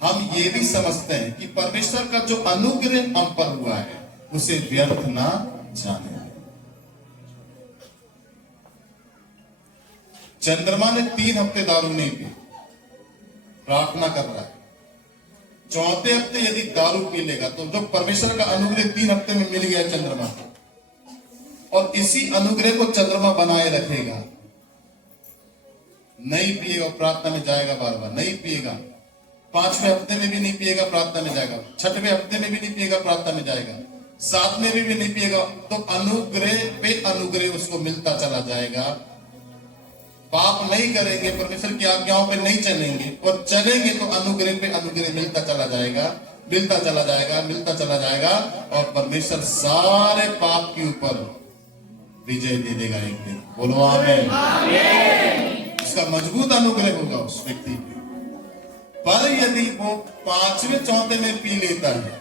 हम ये भी समझते हैं कि परमेश्वर का जो अनुग्रह हम पर हुआ है उसे व्यर्थ ना जाने। चंद्रमा ने 3 हफ्ते दारू नहीं पी, प्रार्थना कर रहा है। 4थे हफ्ते यदि दारू पी लेगा तो जो परमेश्वर का अनुग्रह 3 हफ्ते में मिल गया चंद्रमा को, और इसी अनुग्रह को चंद्रमा बनाए रखेगा, नहीं पिएगा, प्रार्थना में जाएगा, बार बार नहीं पिएगा, 5वें हफ्ते में भी नहीं पिएगा, प्रार्थना में जाएगा, 6वें हफ्ते में भी नहीं पिएगा, प्रार्थना में जाएगा, 7वें में भी नहीं पिएगा, तो अनुग्रह पे अनुग्रह उसको मिलता चला जाएगा। पाप नहीं करेंगे, परमेश्वर की आज्ञाओं पे नहीं चलेंगे, और चलेंगे तो अनुग्रह पे अनुग्रह मिलता चला जाएगा, मिलता चला जाएगा, मिलता चला जाएगा, और परमेश्वर सारे पाप के ऊपर विजय दे देगा एक दिन। बोलो आमीन। उसका मजबूत अनुग्रह होगा उस व्यक्ति पे। पर यदि वो 5वें 4थे में पी लेता है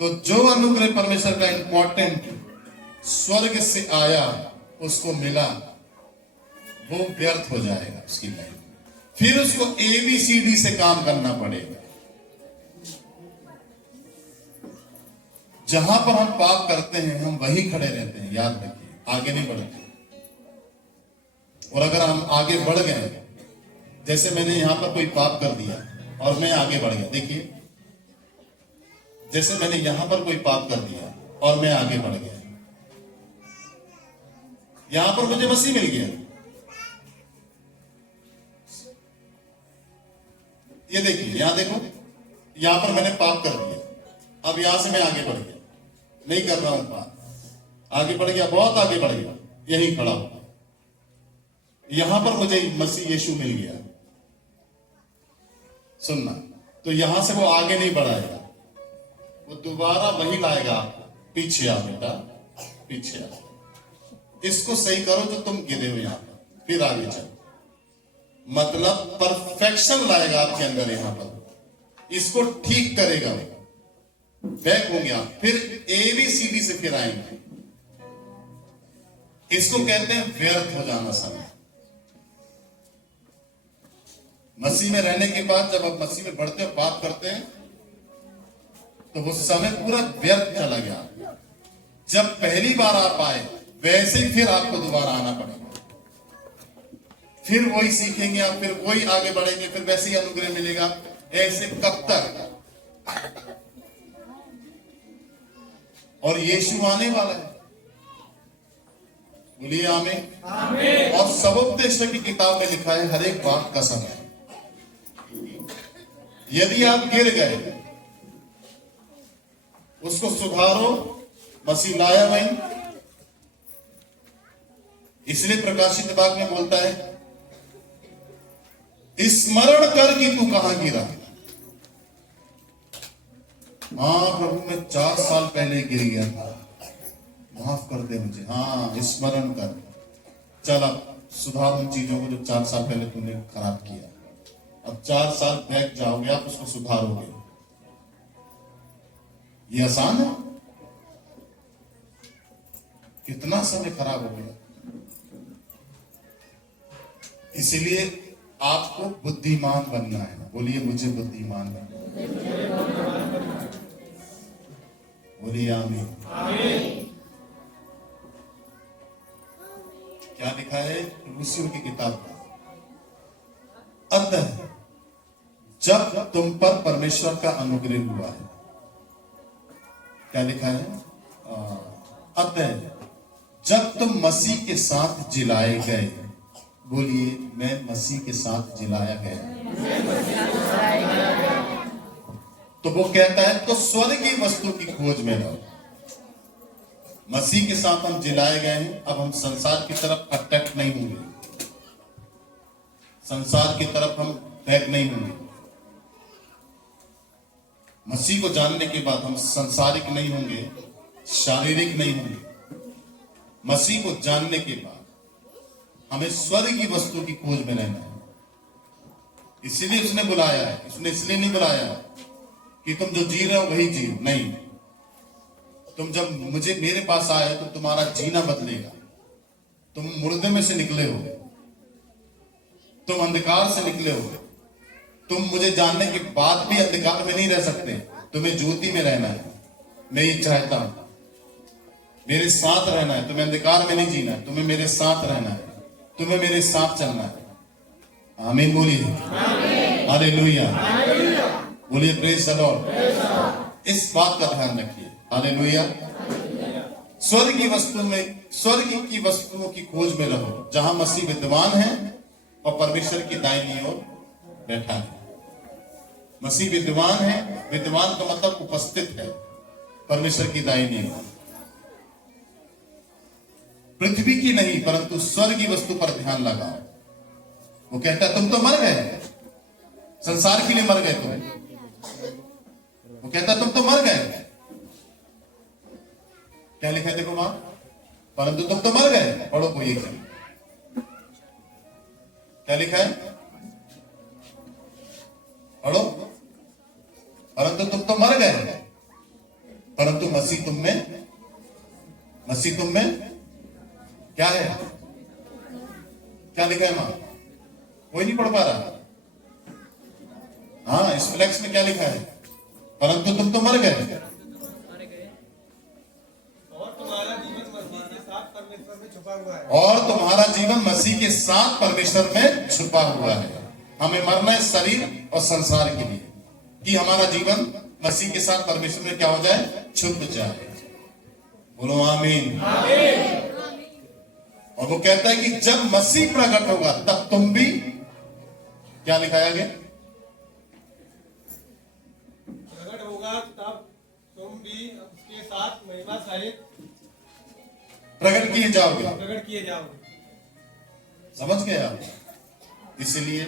तो जो अनुग्रह परमेश्वर का इंपॉर्टेंट स्वर्ग से आया, उसको मिला, वो व्यर्थ हो जाएगा उसकी लाइफ। फिर उसको ABCD से काम करना पड़ेगा। जहां पर हम पाप करते हैं हम वहीं खड़े रहते हैं, याद रखिए, आगे नहीं बढ़ते। और अगर हम आगे बढ़ गए, जैसे मैंने यहां पर कोई पाप कर दिया और मैं आगे बढ़ गया, देखिए, जैसे मैंने यहां पर कोई पाप कर दिया और मैं आगे बढ़ गया, यहां पर मुझे मसीह मिल गया, ये देखिए, यहां देखो, यहां पर मैंने पाप कर दिया, अब यहां से मैं आगे बढ़ गया, नहीं कर रहा हूं पाप, आगे बढ़ गया, बहुत आगे बढ़ गया, यहीं खड़ा हूं, यहां पर मुझे मसीह यीशु मिल गया। सुनना, तो यहां से वो आगे नहीं बढ़ाएगा, वो दोबारा वही लाएगा आपको, पीछे आ बेटा, पीछे आ, इसको सही करो जो तुम गिरे हो यहां पर, फिर आगे चलो। मतलब परफेक्शन लाएगा आपके अंदर, यहां पर इसको ठीक करेगा, बैक होंगे आप, फिर ABCD से फिर आएंगे। इसको कहते हैं व्यर्थ हो जाना समय। मसीह में रहने के बाद जब आप मसीह में बढ़ते हो, पाप करते हैं, तो वो समय पूरा व्यर्थ चला गया। जब पहली बार आप आए, वैसे ही फिर आपको दोबारा आना पड़ेगा, फिर वही सीखेंगे आप, फिर वही आगे बढ़ेंगे, फिर वैसे ही अनुग्रह मिलेगा। ऐसे कब तक? और यीशु आने वाला है, बोलिए आमीन। और सबोपदेश की किताब में लिखा है हर एक बात का समय। यदि आप गिर गए, उसको सुधारो, मसीह लाया वहीं। इसलिए प्रकाशित बाग में बोलता है, स्मरण कर कि तू कहां गिरा। हाँ प्रभु, मैं 4 साल पहले गिर गया था, माफ कर दे मुझे। हाँ, स्मरण कर, चल अब सुधार उन चीजों को जो 4 साल पहले तूने खराब किया। अब 4 साल बैक जाओगे आप, उसको सुधारोगे। ये आसान है? कितना समय खराब हो गया। इसीलिए आपको बुद्धिमान बनना है। बोलिए, मुझे बुद्धिमान बनना है। बोलिए आमीन। क्या लिखा है रूसियों की किताब में? अतः जब तुम पर परमेश्वर का अनुग्रह हुआ है, क्या लिखा है? अतः जब तुम मसीह के साथ जिलाए गए। बोलिए, मैं मसीह के साथ जिलाया गया। तो वो कहता है तो स्वर्ग की वस्तु की खोज में रहो। मसीह के साथ हम जिलाए गए हैं, अब हम संसार की तरफ अट्रैक्ट नहीं होंगे, संसार की तरफ हम बैक नहीं होंगे। मसीह को जानने के बाद हम संसारिक नहीं होंगे, शारीरिक नहीं होंगे। मसीह को जानने के बाद हमें स्वर्ग की वस्तु की खोज में रहना है। इसीलिए उसने बुलाया है। उसने इसलिए नहीं बुलाया कि तुम जो जी रहे हो वही जियो, नहीं। तुम जब मेरे पास आए तो तुम्हारा जीना बदलेगा। तुम मुर्दे में से निकले हो, तुम अंधकार से निकले हो। तुम मुझे जानने के बाद भी अंधकार में नहीं रह सकते, तुम्हें ज्योति में रहना है। मैं ये चाहता हूं, मेरे साथ रहना है। तुम्हें अंधकार में नहीं जीना है, तुम्हें मेरे साथ रहना है, तुम्हें मेरे साथ चलना है। आमीन बोलिए, हालेलुया बोलिए, प्रेज द लॉर्ड। इस बात का ध्यान रखिए, हालेलुया। स्वर्ग की वस्तु में, स्वर्ग की वस्तुओं की खोज में रहो, जहां मसीह विद्वान है और परमेश्वर की दाहिनी ओर बैठा है। मसीह विद्वान है, विद्वान का मतलब उपस्थित है परमेश्वर की दाहिनी ओर। पृथ्वी की नहीं परंतु स्वर्ग की वस्तु पर ध्यान लगाओ। वो कहता है तुम तो मर गए, संसार के लिए मर गए तुम। वो कहता है तुम तो मर गए। क्या लिखा है देखो वहां, परंतु तुम तो मर गए। पढ़ो कोई एक, क्या लिखा है? पढ़ो, परंतु तुम तो मर गए, परंतु मसीह तुम में, मसीह तुम में क्या है? क्या लिखा है वहां? कोई नहीं पढ़ पा रहा। हाँ, इस फ्लेक्स में क्या लिखा है? परंतु तुम तो मर गए और तुम्हारा जीवन मसीह के साथ परमेश्वर में छुपा हुआ है। और तुम्हारा जीवन मसीह के साथ परमेश्वर में छुपा हुआ है। हमें मरना है शरीर और संसार के लिए, कि हमारा जीवन मसीह के साथ परमेश्वर में क्या हो जाए? छुप जाए। बोलो आमीन। और वो कहता है कि जब मसीह प्रकट होगा तब तुम भी, क्या लिखाया गया? प्रकट होगा तब तुम भी उसके साथ महिमा सहित प्रकट किए जाओगे, प्रकट किए जाओगे। समझ गए आप? इसलिए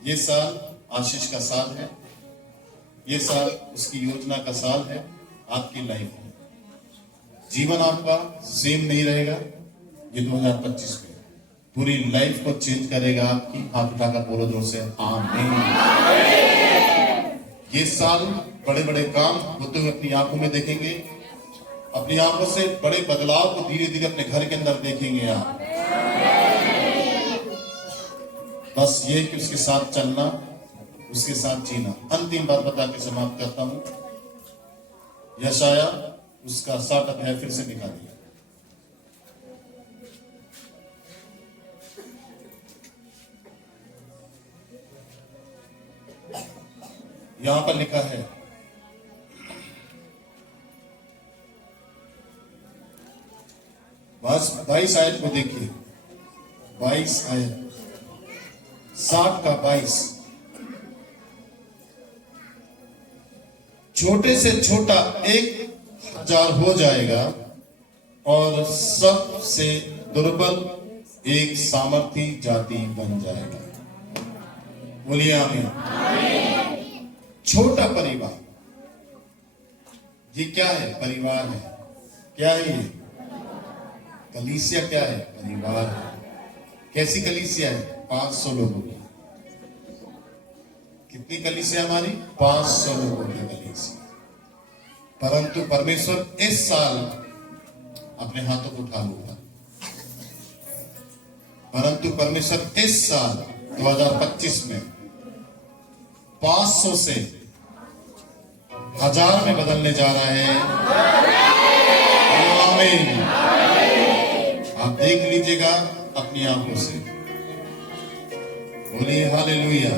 ये साल आशीष का साल है, ये साल उसकी योजना का साल है आपकी लाइफ में। जीवन आपका सेम नहीं रहेगा। ये 2025 में पूरी लाइफ को चेंज करेगा आपकी। हाथ उठाकर बोलो जोर से आमीन। ये साल बड़े बड़े काम होते हुए अपनी आंखों में देखेंगे। अपनी आंखों से बड़े बदलाव को धीरे धीरे अपने घर के अंदर देखेंगे आप। बस ये कि उसके साथ चलना, उसके साथ जीना। अंतिम बात बता के समाप्त करता हूं। यशाया उसका 60 अध्याय फिर से निकालिए। यहां पर लिखा है, बस 22 आयत को देखिए। 22 आयत, 60 का 22। छोटे से छोटा 1000 हो जाएगा और सबसे दुर्बल एक सामर्थी जाति बन जाएगा। बोलिए आमीन। छोटा परिवार, ये क्या है? परिवार है। क्या है ये? कलीसिया क्या है? परिवार है। कैसी कलीसिया है? 500 लोगों की। कितनी कलीसिया हमारी? 500 लोगों की कलीसिया। परंतु परमेश्वर इस साल अपने हाथों को उठा लूंगा। परंतु परमेश्वर इस साल 2025 में 500 से 1000 में बदलने जा रहा है। आमीन। आप देख लीजिएगा अपनी आंखों से। बोलिए हालेलुया।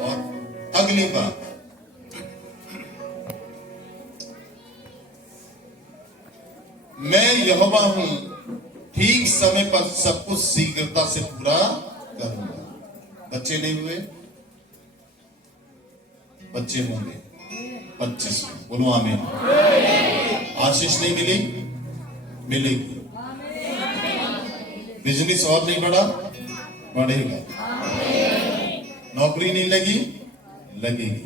और अगली बात, मैं यहोवा हूं, ठीक समय पर सब कुछ शीघ्रता से पूरा करूंगा। बच्चे नहीं हुए? बच्चे होंगे 25 में। बोलो आमीन। आशीष नहीं मिली? मिलेगी। बिजनेस और नहीं बढ़ा? बढ़ेगा। नौकरी नहीं लगी? लगेगी।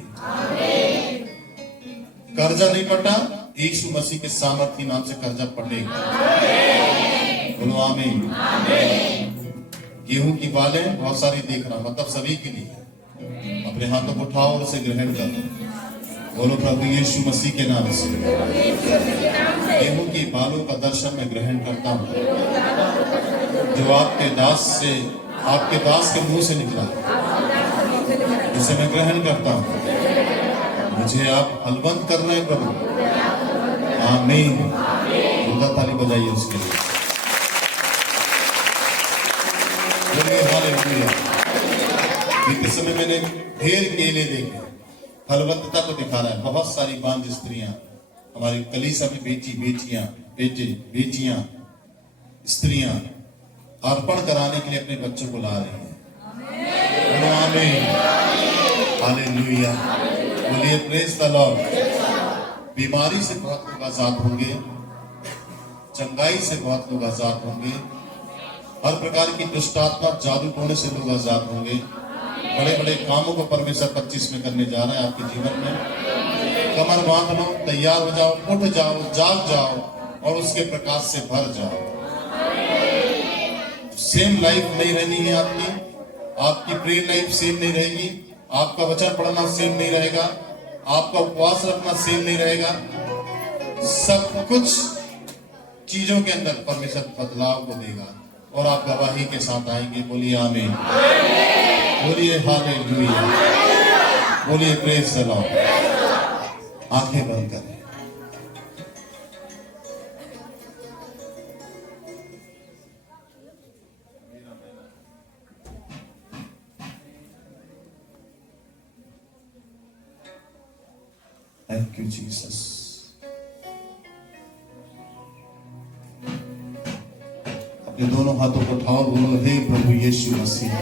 कर्जा नहीं पटा? यीशु मसीह के सामर्थ्य नाम से कर्जा पड़ेगा। बोलो आमीन। गेहूं की बालें बहुत सारी देख रहा, मतलब सभी के लिए। अपने हाथों को उठाओ और उसे ग्रहण करो। बोलो प्रभु यीशु मसीह के नाम से गेहूं की बालों का दर्शन मैं ग्रहण करता हूं, जो आपके दास के मुंह से निकला, उसे मैं ग्रहण करता हूं। मुझे आप फलवंत कर रहे हैं प्रभु। आमीन। जोरदार ताली बजाइए उसके लिए। हालेलुया। बीते समय मैंने ढेर केले देखे, फलवंतता को दिखा रहा है। बहुत सारी बांझ स्त्रियां हमारी कलीसिया में बेटियां स्त्रियां अर्पण कराने के लिए अपने बच्चों को ला रही हैं। आमीन। हालेलुया। बोलिए प्रेज द लॉर्ड। बीमारी से बहुत लोग आजाद होंगे, चंगाई से बहुत लोग आजाद होंगे, हर प्रकार की दुष्टात्मा जादू टोने से लोग आजाद होंगे। बड़े बड़े कामों को परमेश्वर 25 में करने जा रहा है आपके जीवन में। कमर बांध लो, तैयार हो जाओ, उठ जाओ, जाग जाओ और उसके प्रकाश से भर जाओ। सेम लाइफ नहीं रहनी है आपकी प्रेयर लाइफ सेम नहीं रहेगी, आपका वचन पढ़ना सेम नहीं रहेगा, आपका उपवास रखना सेम नहीं रहेगा। सब कुछ चीजों के अंदर परमेश्वर बदलाव को देगा और आप गवाही के साथ आएंगे। बोलिए आमीन। बोलिए हालेलुया। बोलिए प्रेज द लॉर्ड। आंखें बंद करें। Thank you Jesus. अपने दोनों हाथों को उठाओ, बोलो हे प्रभु यीशु मसीह,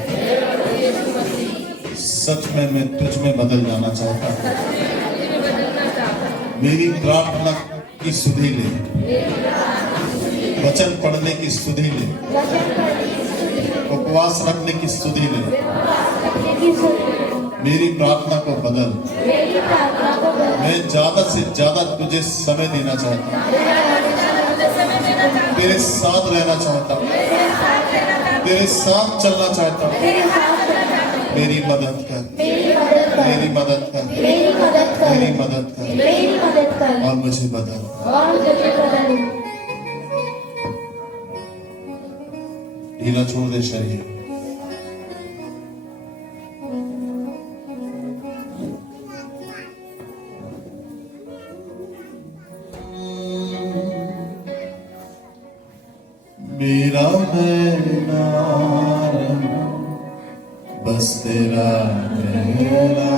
सच में मैं तुझ में बदल जाना चाहता हूँ। मेरी प्रार्थना की सुधि ले, वचन पढ़ने की सुधि ले, उपवास रखने की सुधि ले। मेरी प्रार्थना को बदल। मैं ज्यादा से ज्यादा तुझे समय देना चाहता हूँ, तेरे साथ रहना चाहता हूँ, तेरे साथ चलना चाहता हूँ। मेरी मदद कर, मेरी मदद कर, मेरी मदद कर और मुझे बदल। ढीला छोड़ दे शरीर। मेरा मैं बस तेरा रहना,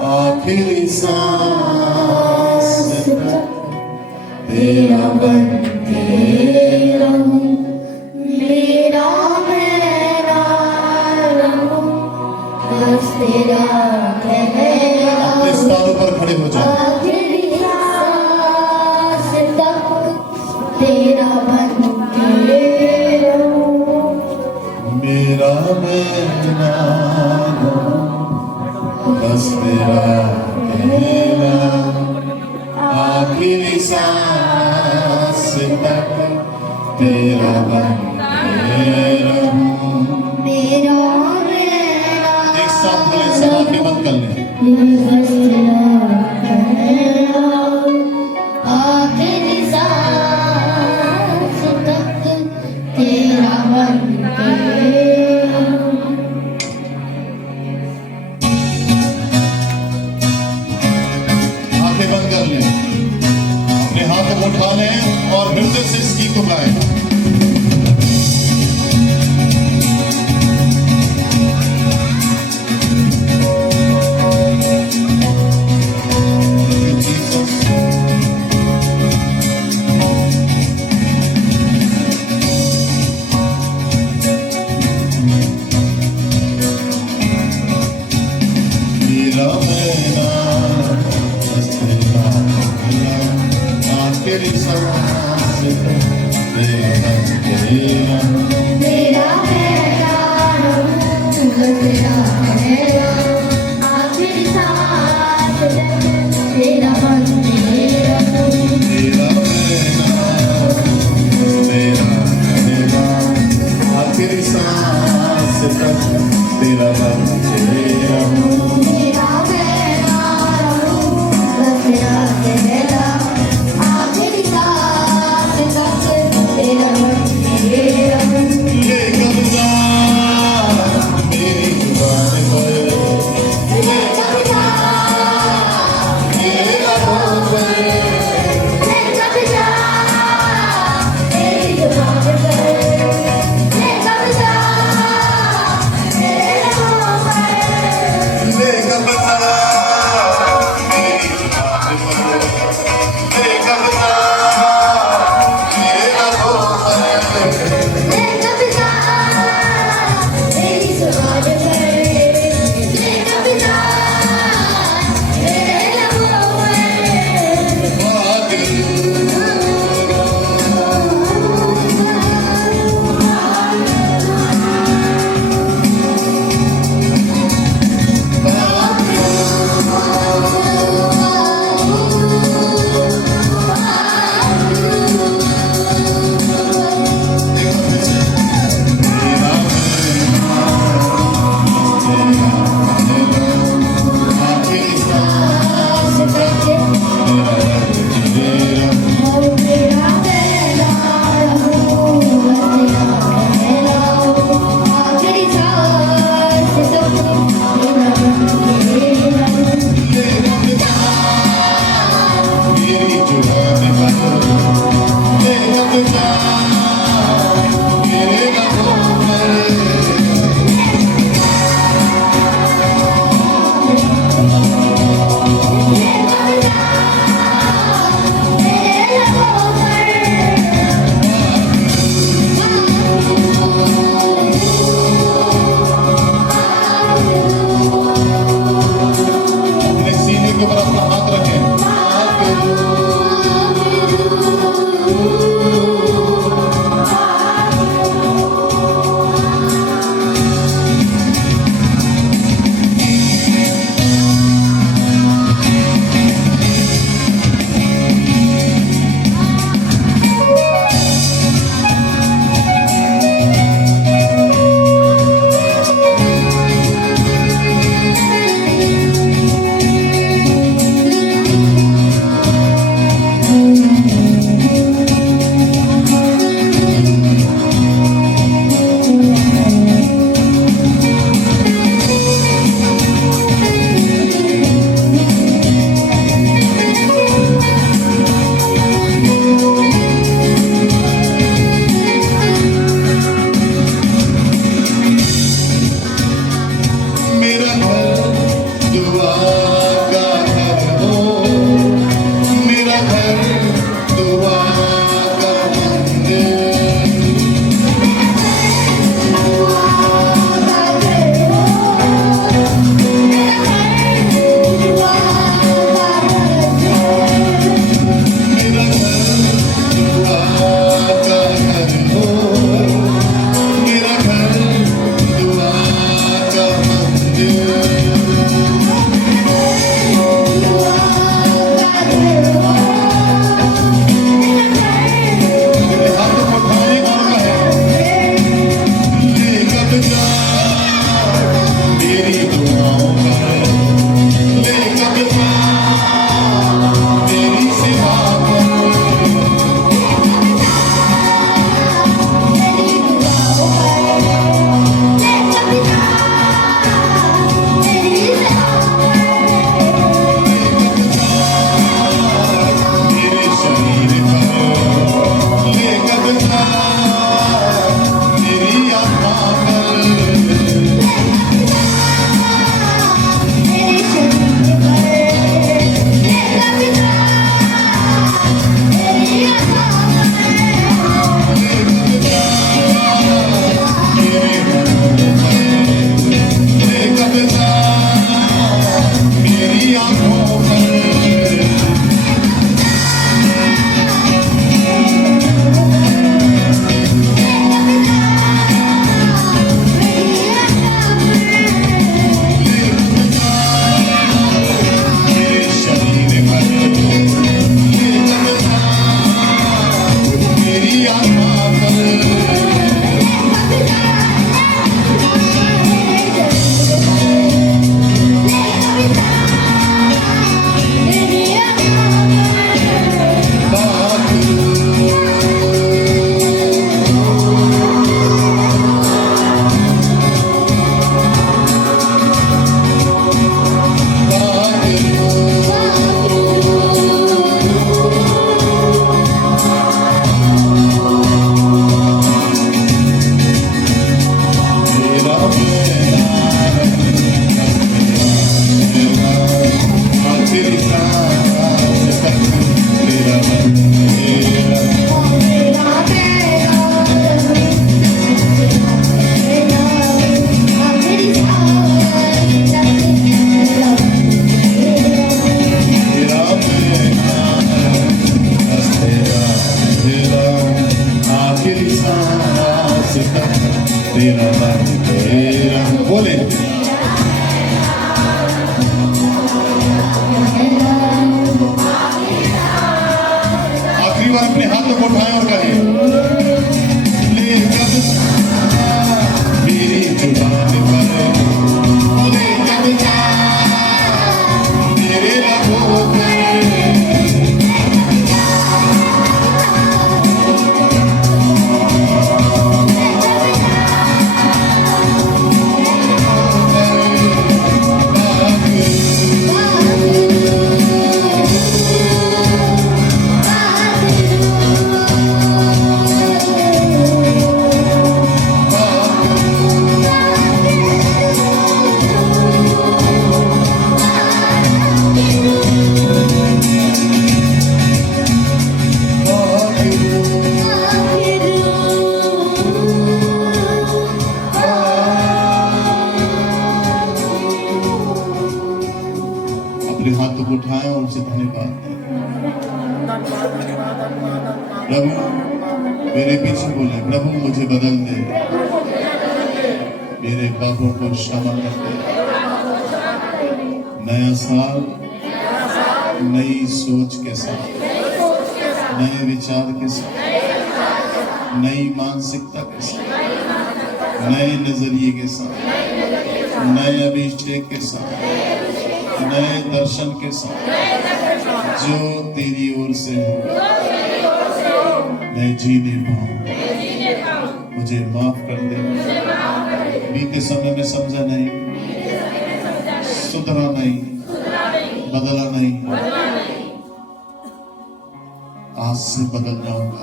आखिरी सांस तक तेरा बन के रहूं। मेरा मेरा रहूं, बस तेरा कहना। अपने स्थानों पर खड़े हो जाओ। आखिरी सांस तक तेरा बन के रहूं। मेरा मैं बस तेरा कहना, आंखें बंद कर लें। आखिरी सांस तक तेरा बन के आंखें बंद कर लें, अपने हाथों को उठा लें और हृदय से इस गीत को गाएं। मेरा प्यार तेरा है आखिरी सांस तक तेरा बन के आखिरी सांस तक तेरा बन के रहूं। मेरा प्यार तेरा है आखिरी सांस तक तेरा बन के रहूं। ले कब्जा मेरी जुबान पर, ले कब्जा मेरे लबों पर, ले कब्जा मेरी जुबान पर, ले कब्जा मेरे लबों पर। ले कब्जा मेरी जुबान पर, ले कब्जा मेरे लबों पर। ले कब्जा मेरी जुबान पर, ले कब्जा मेरे लबों अपने सीने के ऊपर अपना हाथ रखें। मेरा घर दुआ का घर हो, मेरा घर दुआ का मंदिर। मेरा घर दुआ का घर हो, मेरा घर दुआ का मंदिर। अपने हाथों को उठाएं और उनसे धन्यवाद दें। प्रभु मेरे पीछे बोले, प्रभु मुझे बदल दे, मेरे पापों को क्षमा कर दे। नया साल नई सोच के साथ, नए विचार के साथ, नई मानसिकता के साथ, नए नजरिए के साथ, नए अभिषेक के साथ, नए दर्शन के साथ जो तेरी ओर से हो, मैं जीने पाऊं। मुझे माफ कर दे। बीते समय में समझा नहीं, सुधरा नहीं, बदला नहीं। आज से बदल जाऊंगा,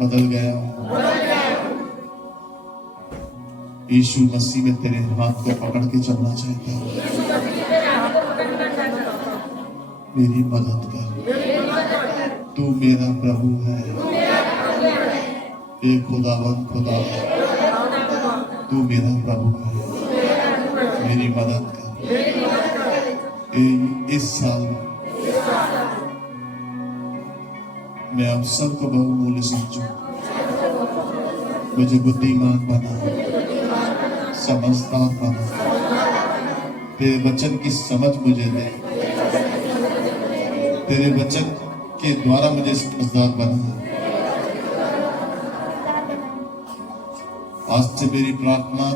बदल गया हूं। यीशु मसीह में तेरे हाथ को पकड़ के चलना चाहता हूं। मेरी मदद कर, तू मेरा प्रभु है, एक खुदावंद खुदा, तू मेरा प्रभु है। मेरी मदद कर। इस साल मैं अवसर को बहुमूल्य समझूं। मुझे बुद्धिमान बना, समझदार बना। तेरे वचन की समझ मुझे दे। तेरे वचन के द्वारा मुझे समझदार बना। आज से मेरी प्रार्थना,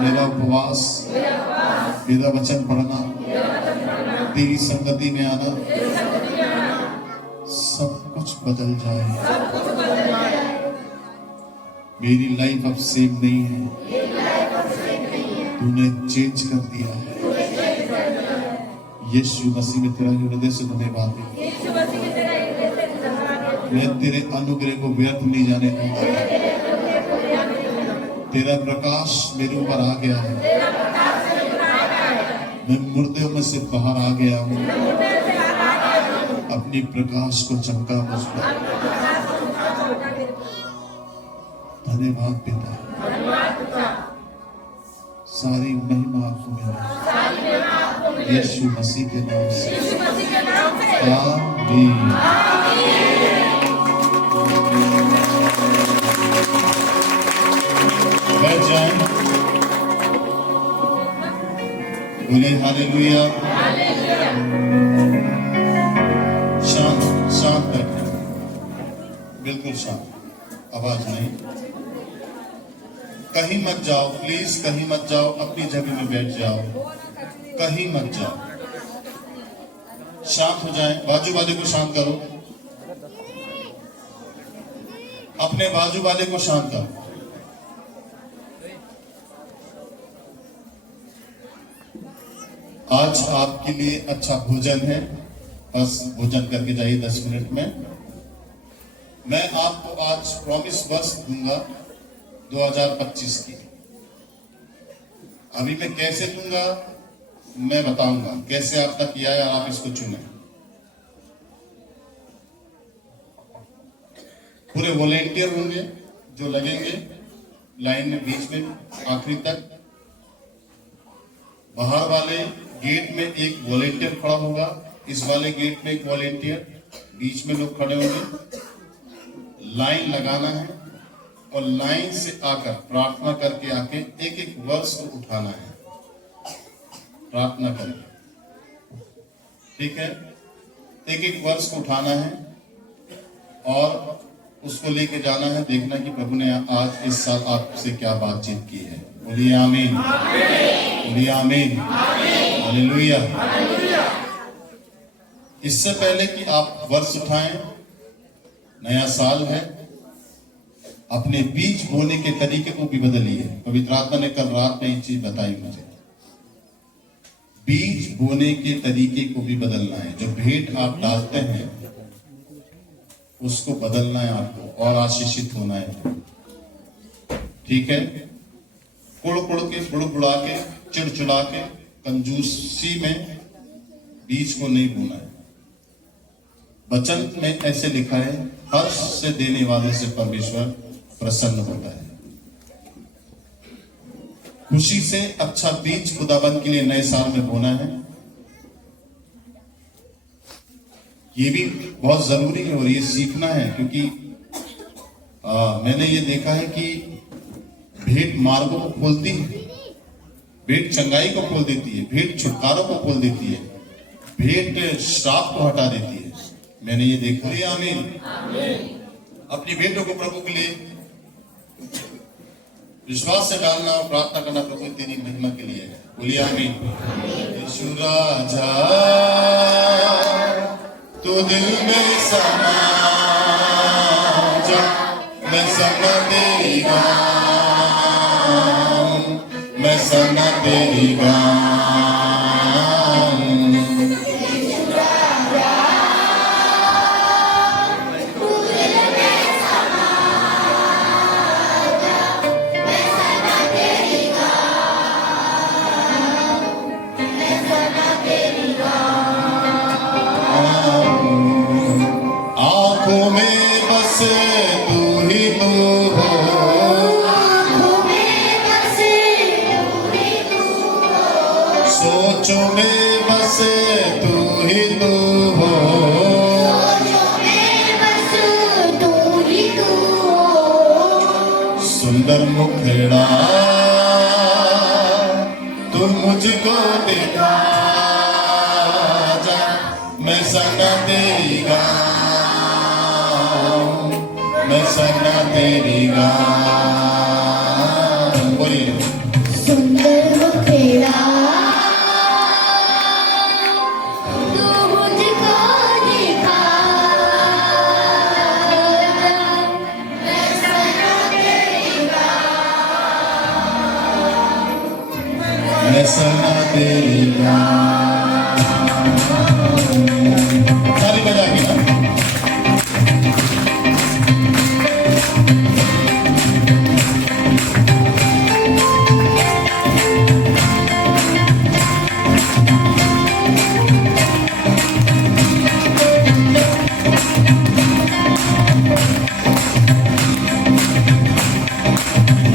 मेरा उपवास, मेरा वचन पढ़ना, तेरी संगति में आना, सब कुछ बदल जाए। मेरी लाइफ अब सेम नहीं है, तूने चेंज कर दिया है। यीशु मसीह में तेरा हृदय से धन्यवाद है। मैं तेरे अनुग्रह को व्यर्थ नहीं जाने दूंगा। तेरा प्रकाश मेरे ऊपर आ गया है। मैं मुर्दों में से बाहर आ गया हूँ। अपनी प्रकाश को चमका मुझ पर। धन्यवाद पिता। सारी महिमा आपको मिले यीशु मसीह के नाम से। आमीन। बैठ जाएं। बोलिए हालेलुया। शांत शांत बैठे, बिल्कुल शांत, आवाज नहीं। कहीं मत जाओ, प्लीज कहीं मत जाओ। अपनी जगह में बैठ जाओ, कहीं मत जाओ। शांत हो जाएं। बाजू वाले को शांत करो, अपने बाजू वाले को शांत करो। आज आपके लिए अच्छा भोजन है, बस भोजन करके जाइए 10 मिनट में। मैं आपको आज प्रॉमिस वर्स दूंगा 2025 की। अभी मैं कैसे दूंगा मैं बताऊंगा, कैसे आप तक किया है और आप इसको चुने। पूरे वॉलेंटियर होंगे जो लगेंगे लाइन में, बीच में आखिरी तक। बाहर वाले गेट में एक वॉलेंटियर खड़ा होगा, इस वाले गेट में एक वॉलेंटियर, बीच में लोग खड़े होंगे। लाइन लगाना है और लाइन से आकर प्रार्थना करके आके एक एक वर्ष को उठाना है, प्रार्थना करके। ठीक है, एक एक वर्ष को उठाना है और उसको लेके जाना है। देखना कि प्रभु ने आज इस साल आपसे क्या बातचीत की है। बोलिए आमीन, बोलिए आमीन, हालेलुया। इससे पहले कि आप वर्ष उठाएं, नया साल है, अपने बीज बोने के तरीके को भी बदलिए। पवित्र आत्मा ने कल रात में एक चीज बताई मुझे, बीज बोने के तरीके को भी बदलना है। जो भेंट आप डालते हैं उसको बदलना है आपको और आशीषित होना है। ठीक है, कुड़ कुड़ के, बुड़बुड़ा के, चिड़चिड़ा के, कंजूसी में बीज को नहीं बोना है। वचन में ऐसे लिखा है, हर्ष से देने वाले से परमेश्वर प्रसन्न होता है। खुशी से अच्छा बीज खुदाबंद के लिए नए साल में बोना है। ये भी बहुत जरूरी है और ये सीखना है, क्योंकि मैंने ये देखा है कि भेंट मार्गों को खोलती है, भेंट चंगाई को खोल देती है, भेंट छुटकारों को खोल देती है, भेंट श्राप को हटा देती है। मैंने ये देखा है। आमीन। अपनी भेंटों को प्रभु के लिए विश्वास से डालना और प्रार्थना करना प्रभु तेरी महिमा के लिए है। बोलिए आमीन। यीशु राजा तू दिल में समा जा, मैं सना तेरी गाऊं, मैं सना तेरी गाऊं। आंखों में बसे तू ही तू हो, आँखों में बसे तू ही तू हो, सोचों में बसे तू ही तू हो, सोचों में बस तू ही तू हो। सुंदर मुखड़ा तू मुझको दिखा जा, मैं सना तेरी गाऊं, मैं सना तेरी गाऊं। बोलिए सुंदर मुखड़ा तू मुझको दिखा जा, मैं सना तेरी मैं सना तेरी गाऊं। ताली बजा के ना।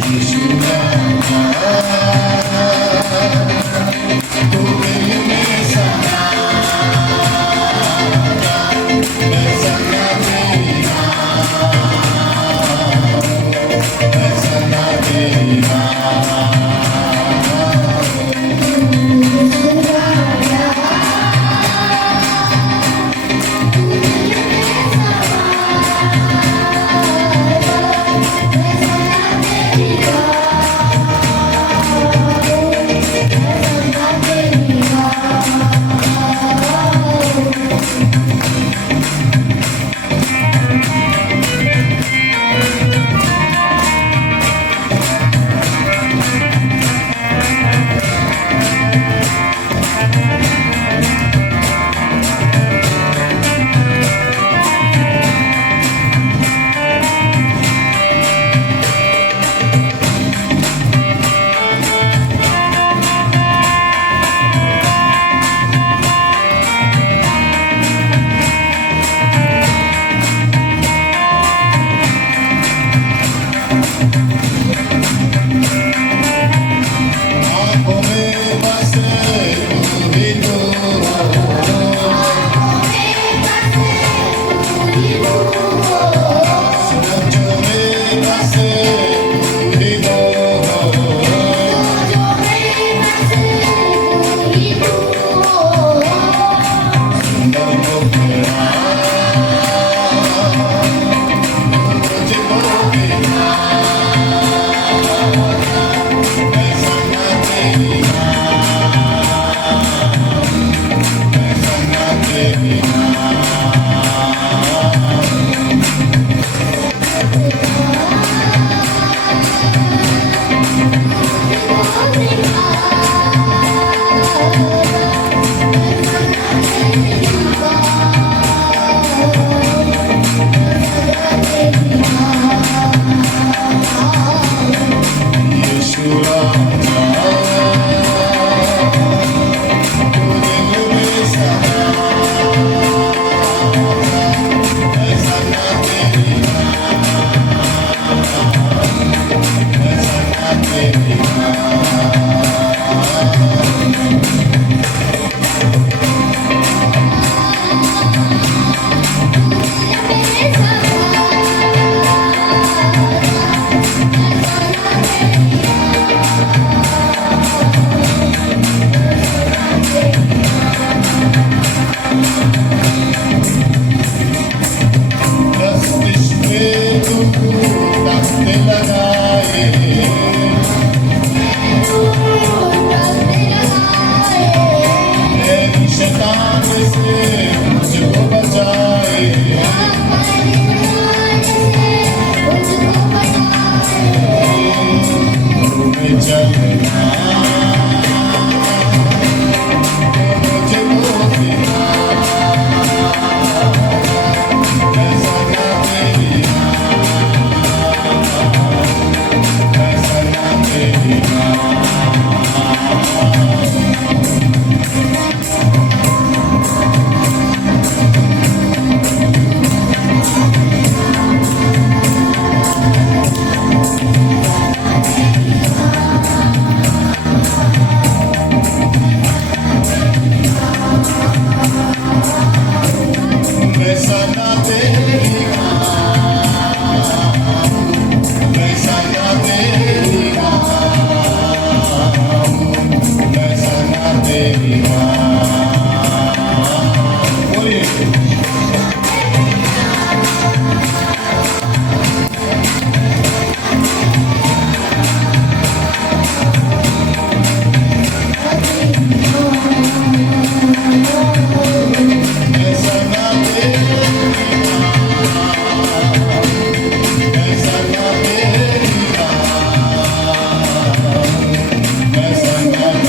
यीशु राजा तू दिल में समा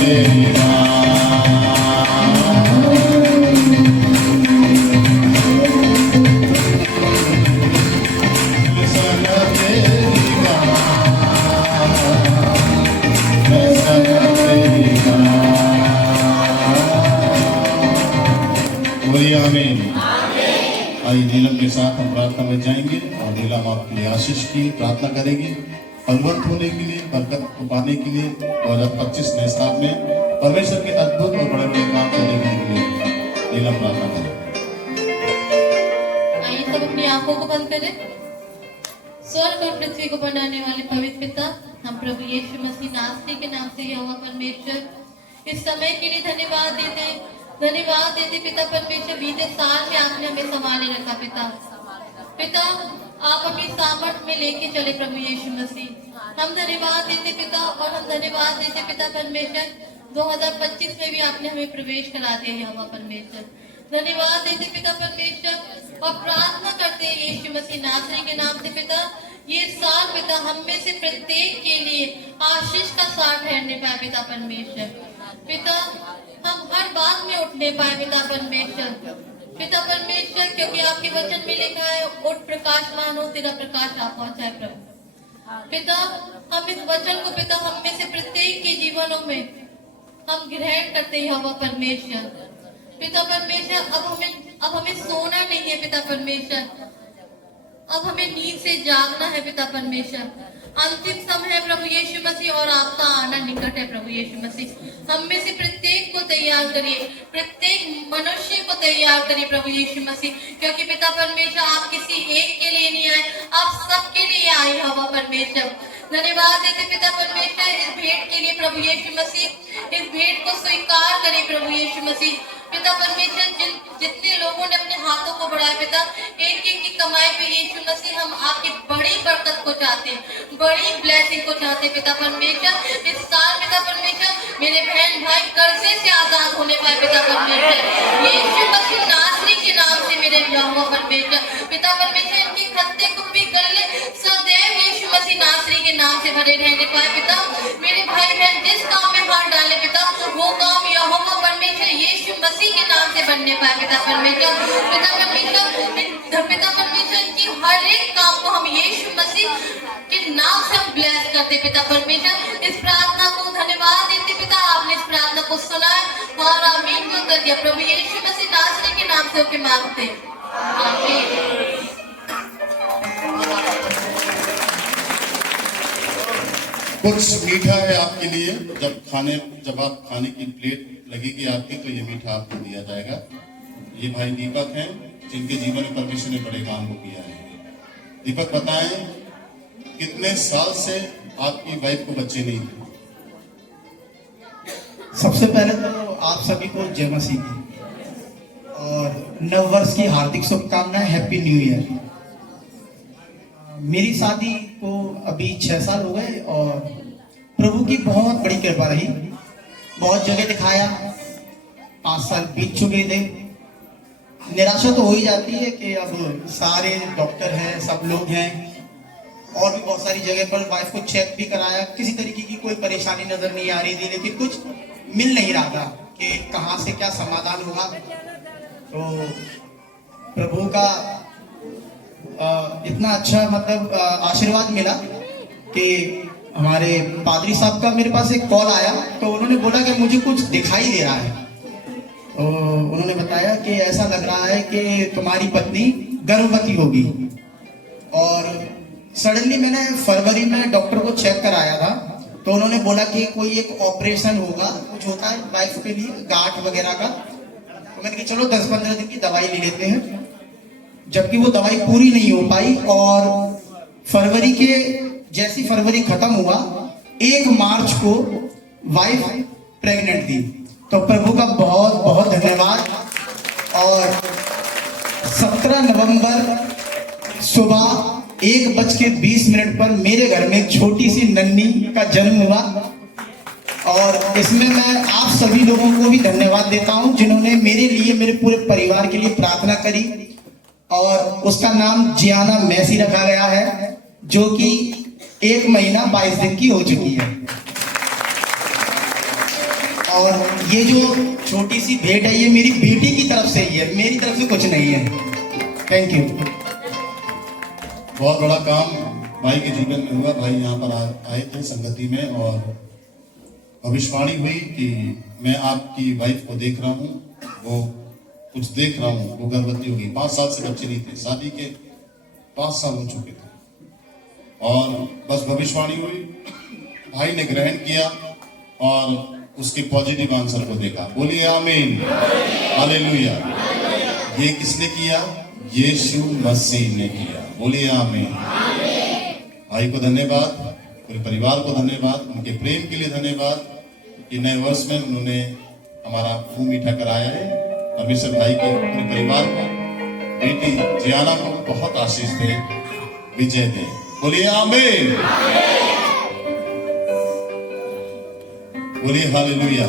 तेरी आमीन। आइए नीलम के साथ हम प्रार्थना में जाएंगे और नीलम आपके लिए आशीष की प्रार्थना करेगी, फलवंत होने के लिए, बरकत को पाने के लिए 2025 नए साल में परमेश्वर के अद्भुत और बड़े बड़े काम करने के लिए नीलम प्रार्थना करें। आइए सब अपनी आंखों को बंद करें। स्वर्ग और पृथ्वी को बनाने वाले पवित्र पिता, हम प्रभु यीशु मसीह नासरी के नाम से यहोवा परमेश्वर इस समय के लिए धन्यवाद देते पिता परमेश्वर। बीते साल में आपने हमें संभाले रखा पिता आप अपनी सामर्थ में लेके चले प्रभु यीशु मसीह। हम धन्यवाद देते पिता, और हम धन्यवाद देते पिता परमेश्वर 2025 में भी आपने हमें प्रवेश करा दिया यहोवा परमेश्वर। धन्यवाद देते पिता परमेश्वर और प्रार्थना करते हैं यीशु मसीह नासरी के नाम से पिता, ये साल पिता हम में से प्रत्येक के लिए आशीष का साल ठहरने पाए पिता परमेश्वर। पिता हम हर बात में उठने पाए पिता परमेश्वर, क्योंकि आपके वचन में लिखा है उठ प्रकाशमान हो, तेरा प्रकाश आप पहुंचाए प्रभु। पिता हम इस वचन को पिता हम में से प्रत्येक के जीवनों में हम ग्रहण करते हैं यहोवा परमेश्वर। पिता परमेश्वर अब हमें सोना नहीं है पिता परमेश्वर, अब हमें नींद से जागना है पिता परमेश्वर। अंतिम समय है प्रभु यीशु मसीह और आपका आना निकट है प्रभु यीशु मसीह। हम में से प्रत्येक को तैयार करिए, प्रत्येक मनुष्य को तैयार करिए प्रभु यीशु मसीह, क्योंकि पिता परमेश्वर आप किसी एक के लिए नहीं आए, आप सबके लिए आए हवा परमेश्वर। धन्यवाद देते पिता परमेश्वर इस भेंट के लिए प्रभु यीशु मसीह, इस भेंट को स्वीकार करें प्रभु यीशु मसीह। पिता परमेश्वर जितने लोगों ने अपने हाथों को बढ़ाया पिता, एक एक की कमाई पे यीशु मसीह हम आपकी बड़ी बरकत को चाहते हैं, बड़ी ब्लेसिंग को चाहते हैं पिता परमेश्वर। इस साल पिता परमेश्वर मेरे बहन भाई कर्जे से आजाद होने पाए पिता परमेश्वर, यीशु मसीह नासरी के नाम से मेरे यहोवा परमेश्वर। पिता परमेश्वर इनके खत्ते कुप्पी गले सदैव यीशु मसीह नासरी के नाम से भरे रहने पाए पिता। मेरे भाई बहन जिस काम में हाथ डाले पिता, वो काम यहोवा परमेश्वर यीशु मसीह के नाम से बनने पाए पिता परमेश्वर। पिता परमेश्वर की हर एक काम को हम यीशु मसीह के नाम से हम ब्लेस करते पिता परमेश्वर। इस प्रार्थना को धन्यवाद देते पिता, आपने इस प्रार्थना को सुना और आमीन को कर दिया प्रभु यीशु मसीह नासरी के नाम से होके मांगते आमीन। कुछ मीठा है आपके लिए, जब आप खाने की प्लेट लगेगी आपकी तो ये मीठा आपको दिया जाएगा। ये भाई दीपक हैं जिनके जीवन में परमेश्वर ने बड़े काम को किया है। दीपक बताएं कितने साल से आपकी वाइफ को बच्चे नहीं थे? सबसे पहले तो आप सभी को जय मसीह की और नव वर्ष की हार्दिक शुभकामनाएं, हैप्पी न्यू ईयर। मेरी शादी को अभी 6 साल हो गए और प्रभु की बहुत बड़ी कृपा रही, बहुत जगह दिखाया, 5 साल बीत चुके थे। निराशा तो हो ही जाती है कि अब सारे डॉक्टर हैं, सब लोग हैं, और भी बहुत सारी जगह पर वाइफ को चेक भी कराया, किसी तरीके की कोई परेशानी नजर नहीं आ रही थी, लेकिन कुछ मिल नहीं रहा था कि कहाँ से क्या समाधान होगा। तो प्रभु का इतना अच्छा आशीर्वाद मिला कि हमारे पादरी साहब का मेरे पास एक कॉल आया, तो उन्होंने बोला कि मुझे कुछ दिखाई दे रहा है। तो उन्होंने बताया कि ऐसा लग रहा है कि तुम्हारी पत्नी गर्भवती होगी। और सडनली मैंने फरवरी में डॉक्टर को चेक कराया था, तो उन्होंने बोला कि कोई एक ऑपरेशन होगा, कुछ होता है वाइफ के लिए गांठ वगैरह का। तो मैंने कहा चलो 10-15 दिन की दवाई ले लेते हैं, जबकि वो दवाई पूरी नहीं हो पाई। और फरवरी के जैसी फरवरी खत्म हुआ, 1 मार्च को वाइफ प्रेग्नेंट थी। तो प्रभु का बहुत बहुत धन्यवाद। और 17 नवंबर सुबह 1:20 पर मेरे घर में छोटी सी नन्ही का जन्म हुआ। और इसमें मैं आप सभी लोगों को भी धन्यवाद देता हूं जिन्होंने मेरे लिए, मेरे पूरे परिवार के लिए प्रार्थना करी। और उसका नाम जियाना मैसी रखा गया है, जो कि 1 महीना 22 दिन की हो चुकी है। और ये जो छोटी सी भेंट है ये मेरी बेटी की तरफ से ही है, मेरी तरफ से कुछ नहीं है। Thank you. बहुत बड़ा काम भाई के जीवन में हुआ। भाई यहाँ पर आए थे संगति में और भविष्यवाणी हुई कि मैं आपकी वाइफ को देख रहा हूँ, वो कुछ देख रहा हूँ, वो गर्भवती होगी। 5 साल से बच्चे नहीं थे, शादी के 5 साल हो चुके थे और बस भविष्यवाणी हुई, भाई ने ग्रहण किया और उसके पॉजिटिव आंसर को देखा। बोलिए आमीन, हालेलुया। ये किसने किया? यीशु मसीह ने किया। बोलिए आमीन। भाई को धन्यवाद, पूरे परिवार को धन्यवाद, उनके प्रेम के लिए धन्यवाद कि नए वर्ष में उन्होंने हमारा मुंह मीठा कराया है। परमेश्वर भाई के पूरे परिवार को, बेटी जियाना को बहुत आशीष दे, विजय दे। बोलिए आमीन, बोलिए हालेलुया।